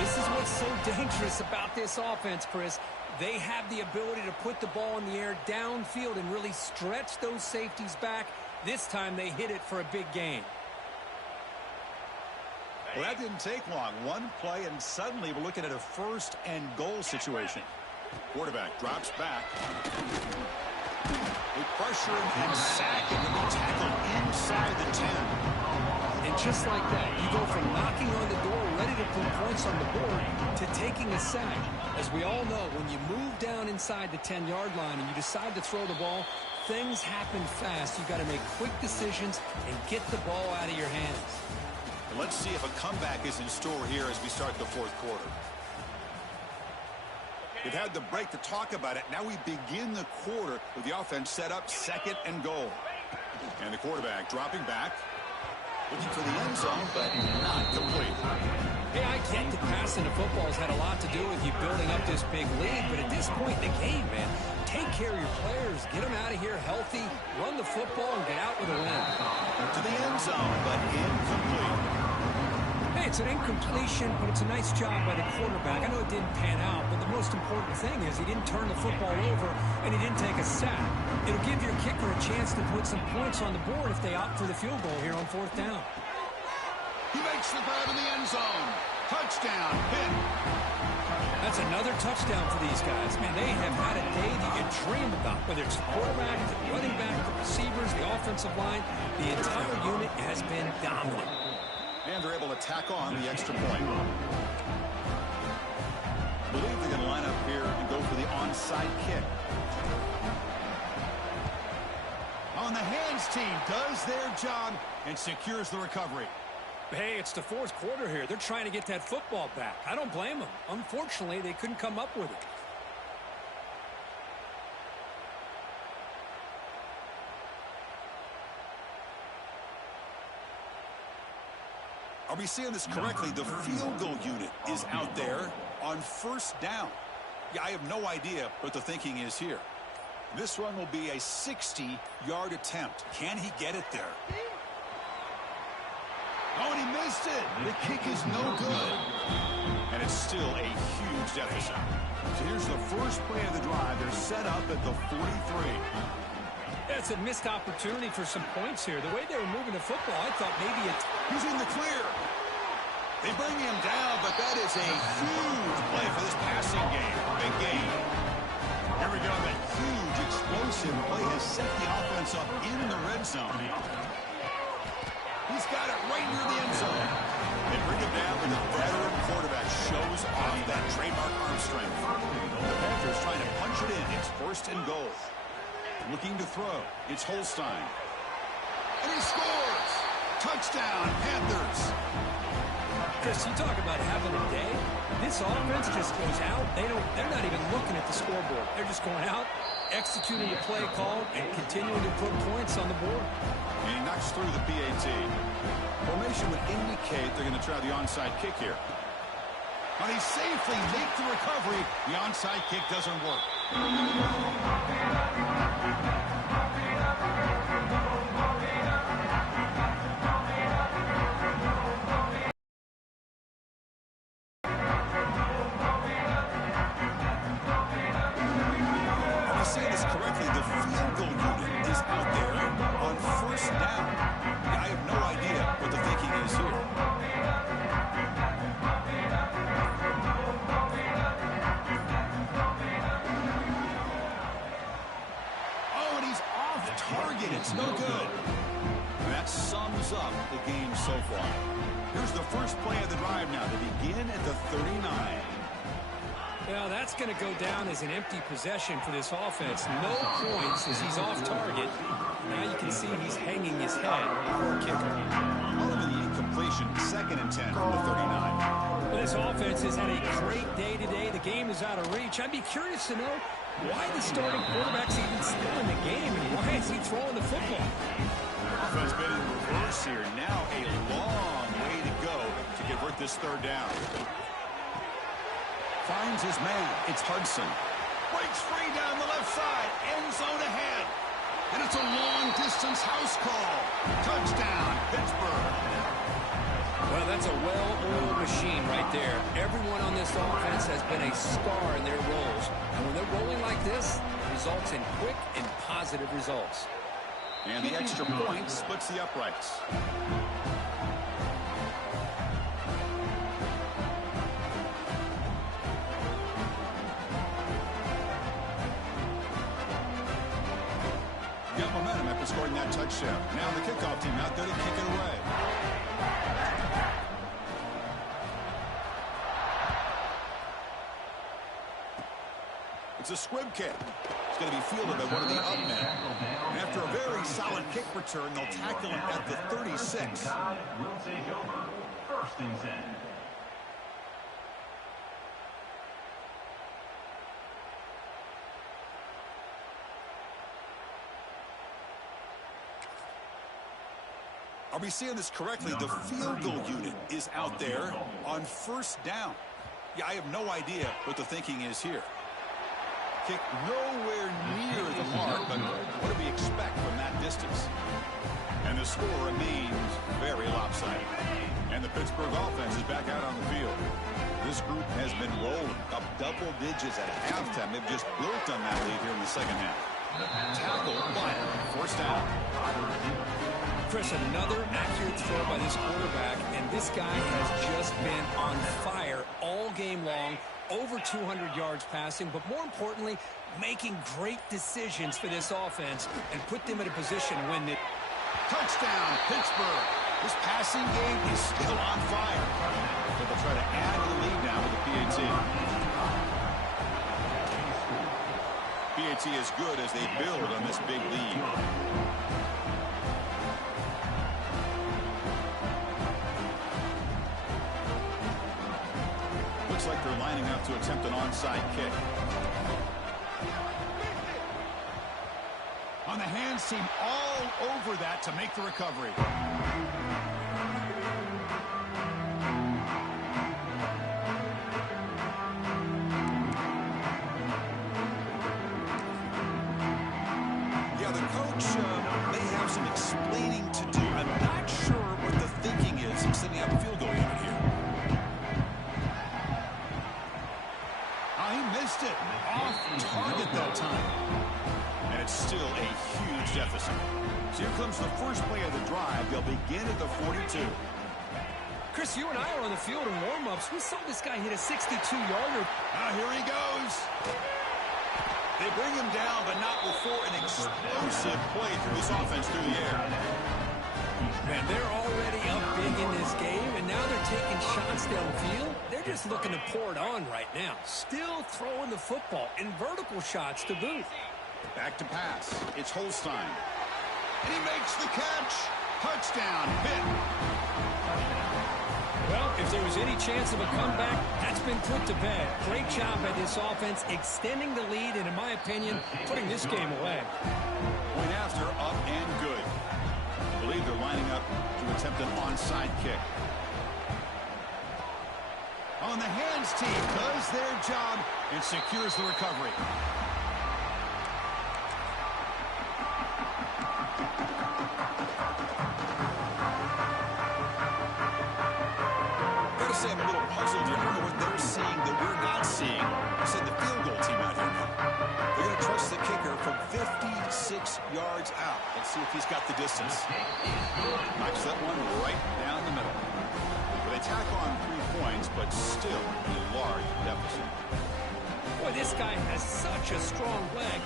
This is what's so dangerous about this offense, Chris. They have the ability to put the ball in the air downfield and really stretch those safeties back. This time they hit it for a big gain. Well, that didn't take long. One play, and suddenly we're looking at a first and goal situation. Quarterback drops back. They pressure him and sack him, and they tackle inside the 10. And just like that, you go from knocking on the door, ready to put points on the board, to taking a sack. As we all know, when you move down inside the 10-yard line and you decide to throw the ball, things happen fast. You've got to make quick decisions and get the ball out of your hands. Let's see if a comeback is in store here as we start the 4th quarter. We've had the break to talk about it. Now we begin the quarter with the offense set up 2nd and goal. And the quarterback dropping back. Looking for the end zone, but not complete. Hey, I get that passing the football has had a lot to do with you building up this big lead, but at this point in the game, man, take care of your players, get them out of here healthy, run the football, and get out with a win. To the end zone, but incomplete. Hey, it's an incompletion, but it's a nice job by the quarterback. I know it didn't pan out, but the most important thing is he didn't turn the football over and he didn't take a sack. It'll give your kicker a chance to put some points on the board if they opt for the field goal here on 4th down. He makes the grab in the end zone. Touchdown, Pitt. That's another touchdown for these guys. Man, they have had a day that you dream about, whether it's the quarterback, the running back, the receivers, the offensive line. The entire unit has been dominant. And they're able to tack on the extra point. I believe they're going to line up here and go for the onside kick. Oh, and the hands team does their job and secures the recovery. Hey, it's the fourth quarter here. They're trying to get that football back. I don't blame them. Unfortunately, they couldn't come up with it. Are we seeing this correctly? The field goal unit is out there on first down. Yeah, I have no idea what the thinking is here. This one will be a 60-yard attempt. Can he get it there? Oh, and he missed it. The kick is no good. And it's still a huge deficit. So here's the first play of the drive. They're set up at the 43. That's a missed opportunity for some points here. The way they were moving the football, I thought maybe it's... He's in the clear. They bring him down, but that is a huge play for this passing game. Big game. Here we go. That huge explosive play has set the offense up in the red zone. He's got it right near the end zone. They bring it down, but the veteran quarterback shows off that trademark arm strength. The Panthers trying to punch it in. It's first and goal. Looking to throw. It's Holstein. And he scores! Touchdown, Panthers! Chris, you talk about having a day. This offense just goes out. They're not even looking at the scoreboard. They're just going out, executing the play call, and continuing to put points on the board. And he knocks through the PAT. Formation would indicate they're going to try the onside kick here. But he safely makes the recovery. The onside kick doesn't work. It's no good. And that sums up the game so far. Here's the first play of the drive now. They begin at the 39. Well, that's going to go down as an empty possession for this offense. No points as he's off target. Now you can see he's hanging his head for a kicker. All of the incompletion, 2nd and 10 from the 39. Well, this offense has had a great day today. The game is out of reach. I'd be curious to know why the starting quarterback's even still in the game, and why is he throwing the football? Offense been in reverse here. Now a long way to go to convert this third down. Finds his man. It's Hudson. Breaks free down the left side. End zone ahead. And it's a long-distance house call. Touchdown, Pittsburgh. Well, that's a well-oiled machine right there. Everyone on this offense has been a star in their roles. And when they're rolling like this, it results in quick and positive results. And the extra point splits the uprights. Got momentum after scoring that touchdown. Now the kickoff team out there to kick it away. It's a squib kick. It's going to be fielded by one of the up men. And after a very solid kick return, they'll tackle him at the 36. Will take over. 1st and 10. Are we seeing this correctly? The field goal unit is out there on first down. Yeah, I have no idea what the thinking is here. Kick nowhere near the mark, but what do we expect from that distance? And the score remains very lopsided. And the Pittsburgh offense is back out on the field. This group has been rolling up double digits at halftime. They've just built on that lead here in the second half. Tackle, but 1st down. Chris, another accurate throw by this quarterback, and this guy has just been on fire all game long. Over 200 yards passing, but more importantly, making great decisions for this offense and put them in a position to win it. Touchdown, Pittsburgh. This passing game is still on fire. So they'll try to add to the lead now with the PAT. PAT is good as they build on this big lead. Looks like they're lining up to attempt an onside kick. On the hands team all over that to make the recovery. Yeah, the coach may have some explaining to do. I'm not sure what the thinking is in setting up a field goal unit here. He missed it. Off target that time. And it's still a huge deficit. So here comes the first play of the drive. They'll begin at the 42. Chris, you and I are on the field in warm-ups. We saw this guy hit a 62-yarder. Here he goes. They bring him down, but not before an explosive play through this offense through the air. Man, they're already up big in this game, and now they're taking shots downfield. They're just looking to pour it on right now. Still throwing the football, and vertical shots to boot. Back to pass. It's Holstein. And he makes the catch. Touchdown, Pitt. Well, if there was any chance of a comeback, that's been put to bed. Great job by this offense, extending the lead, and in my opinion, putting this game away. Point after, up and good. I believe they're lining up to attempt an onside kick. On the hands team does their job and secures the recovery. Gotta say I'm a little puzzled here. I don't know what they're seeing that we're not seeing. I said the field goal team out here now. They're going to trust the kicker from 56 yards out. Let's see if he's got the distance. Knocks that one right down the middle. They tack on 3 points, but still a large deficit. Boy, this guy has such a strong leg.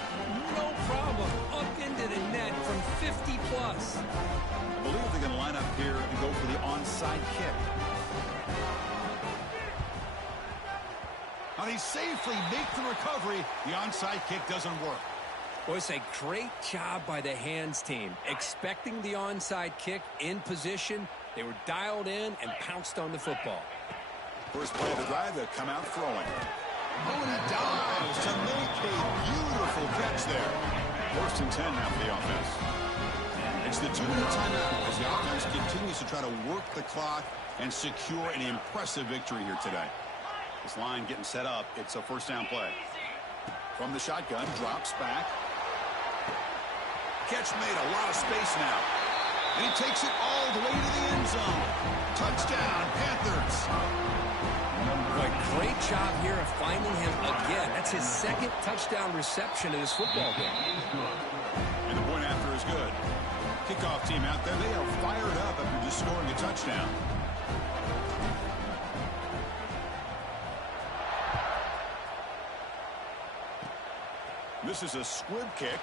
No problem. Up into the net from 50 plus. I believe they're going to line up here and go for the onside kick. Now they safely make the recovery. The onside kick doesn't work. Boy, it's a great job by the hands team. Expecting the onside kick in position. They were dialed in and pounced on the football. First play of the drive, they'll come out throwing. Oh, and he dives to make a beautiful catch there. First and 10 now for the offense. It's the 2-minute timeout as the offense continues to try to work the clock and secure an impressive victory here today. This line getting set up. It's a first down play. From the shotgun, drops back. Catch made, a lot of space now. And he takes it all the way to the end zone. Touchdown, Panthers. Boy, great job here of finding him again. That's his second touchdown reception in this football game. And the point after is good. Kickoff team out there. They are fired up after just scoring a touchdown. This is a squib kick.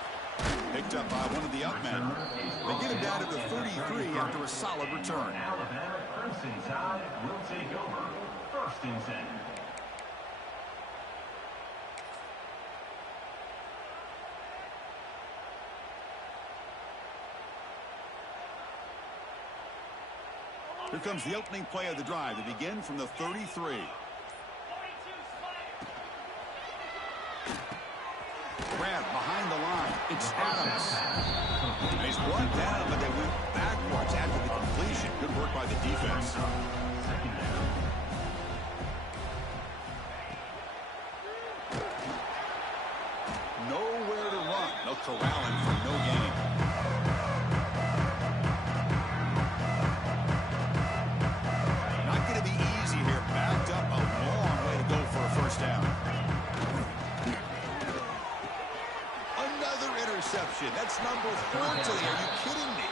Picked up by one of the up men. They get him down to the 33 after a solid return. Alabama Crimson Tide will take over. First and 10. Here comes the opening play of the drive. They begin from the 33. Grab behind the line. It's Adams. And he's brought down, but they went backwards after the completion. Good work by the defense. Nowhere to run. They'll corral him for no gain. Not going to be easy here. Backed up a long way to go for a first down. Another interception. That's number 4 today. Are you kidding me?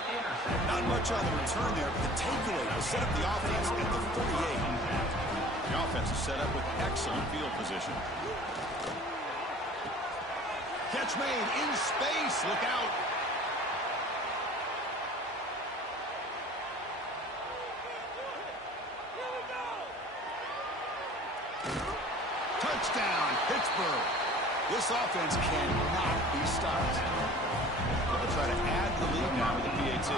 Not much on the return there, but the takeaway will set up the offense at the 48. The offense is set up with excellent field position. Catch made in space. Look out. Touchdown, Pittsburgh. This offense cannot be stopped. They'll try to add the lead now with the PAT.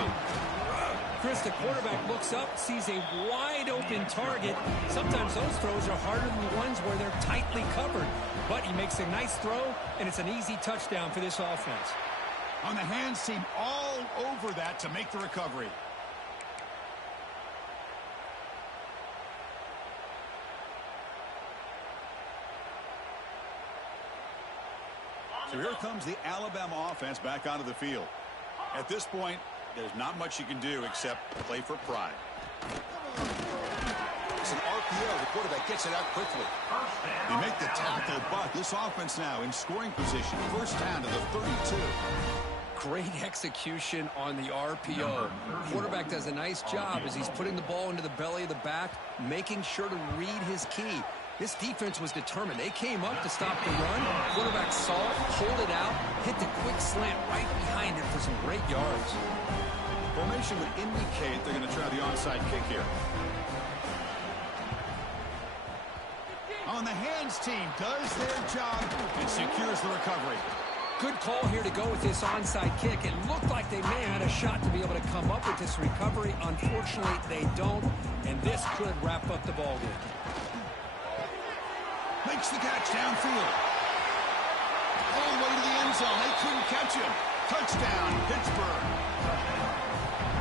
Chris, the quarterback looks up, sees a wide-open target. Sometimes those throws are harder than the ones where they're tightly covered. But he makes a nice throw, and it's an easy touchdown for this offense. On the hands team all over that to make the recovery. So here comes the Alabama offense back onto the field. At this point, there's not much you can do except play for pride. It's an RPO. The quarterback gets it out quickly. They make the tackle, but this offense now in scoring position. First down to the 32. Great execution on the RPO. Quarterback does a nice job as he's putting the ball into the belly of the back, making sure to read his key. This defense was determined. They came up to stop the run. Quarterback saw it, pulled it out, hit the quick slant right behind it for some great yards. Formation would indicate they're going to try the onside kick here. On the hands team does their job and secures the recovery. Good call here to go with this onside kick. It looked like they may have had a shot to be able to come up with this recovery. Unfortunately, they don't, and this could wrap up the ball game. Makes the catch downfield. All the way to the end zone. They couldn't catch him. Touchdown, Pittsburgh.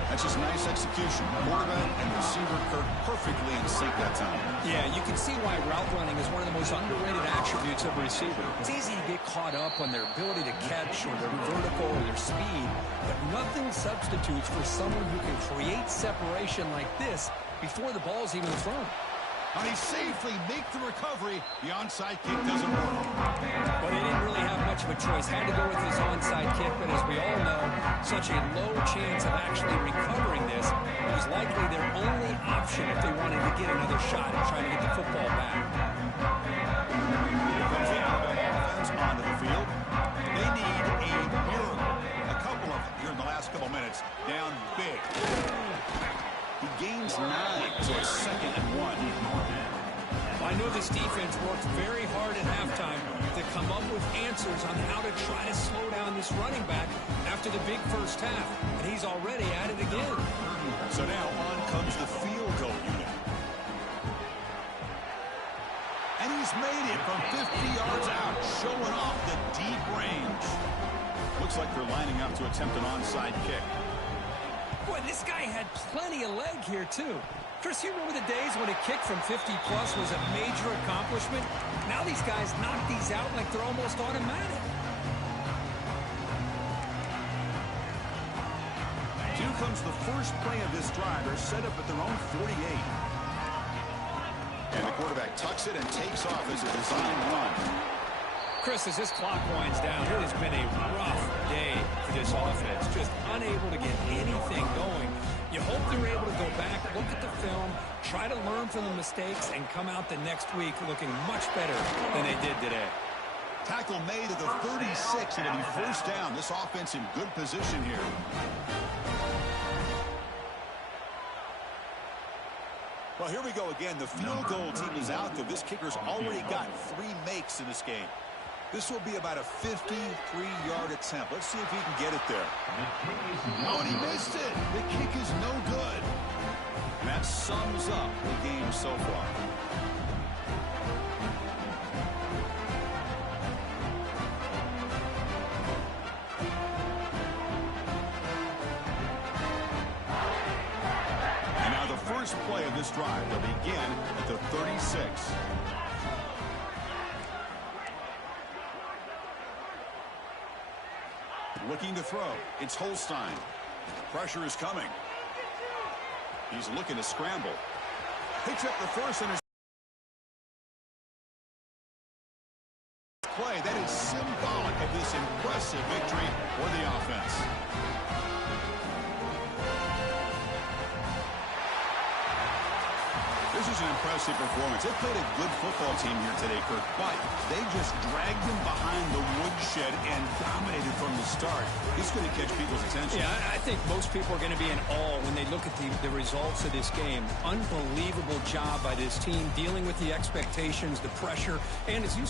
That's just nice execution. Quarterback and receiver Kirk perfectly in sync that time. Yeah, you can see why route running is one of the most underrated attributes of a receiver. It's easy to get caught up on their ability to catch or their vertical or their speed, but nothing substitutes for someone who can create separation like this before the ball's even thrown. And he safely make the recovery. The onside kick doesn't work. Well, they didn't really have much of a choice. Had to go with his onside kick, but as we all know, such a low chance of actually recovering this. It was likely their only option if they wanted to get another shot at trying to get the football back. Here comes the Alabama offense onto the field. They need a miracle. A couple of them here in the last couple minutes. Down big. He gains 9, so it's 2nd and 1. I know this defense worked very hard at halftime to come up with answers on how to try to slow down this running back after the big first half, and he's already at it again. So now on comes the field goal unit. And he's made it from 50 yards out, showing off the deep range. Looks like they're lining up to attempt an onside kick. Boy, this guy had plenty of leg here, too. Chris, you remember the days when a kick from 50-plus was a major accomplishment? Now these guys knock these out like they're almost automatic. Here comes the first play of this drive. They're set up at their own 48. And the quarterback tucks it and takes off as a design run. Chris, as this clock winds down, it has been a rough day for this offense. Just unable to get anything going. You hope they're able to go back, look at the film, try to learn from the mistakes, and come out the next week looking much better than they did today. Tackle made at the 36, and it'll be first down. This offense in good position here. Well, here we go again. The field goal team is out there. This kicker's already got 3 makes in this game. This will be about a 53-yard attempt. Let's see if he can get it there. Oh, and he missed it. The kick is no good. And that sums up the game so far. And now the first play of this drive will begin at the 36. Looking to throw. It's Holstein. Pressure is coming. He's looking to scramble. Picks up the first and his play. That is symbolic of this impressive victory for the offense. This is an impressive performance. They played a good football team here today, Kirk, but they just dragged them behind the woodshed and dominated from the start. This is going to catch people's attention. Yeah, I think most people are going to be in awe when they look at the results of this game. Unbelievable job by this team dealing with the expectations, the pressure, and as you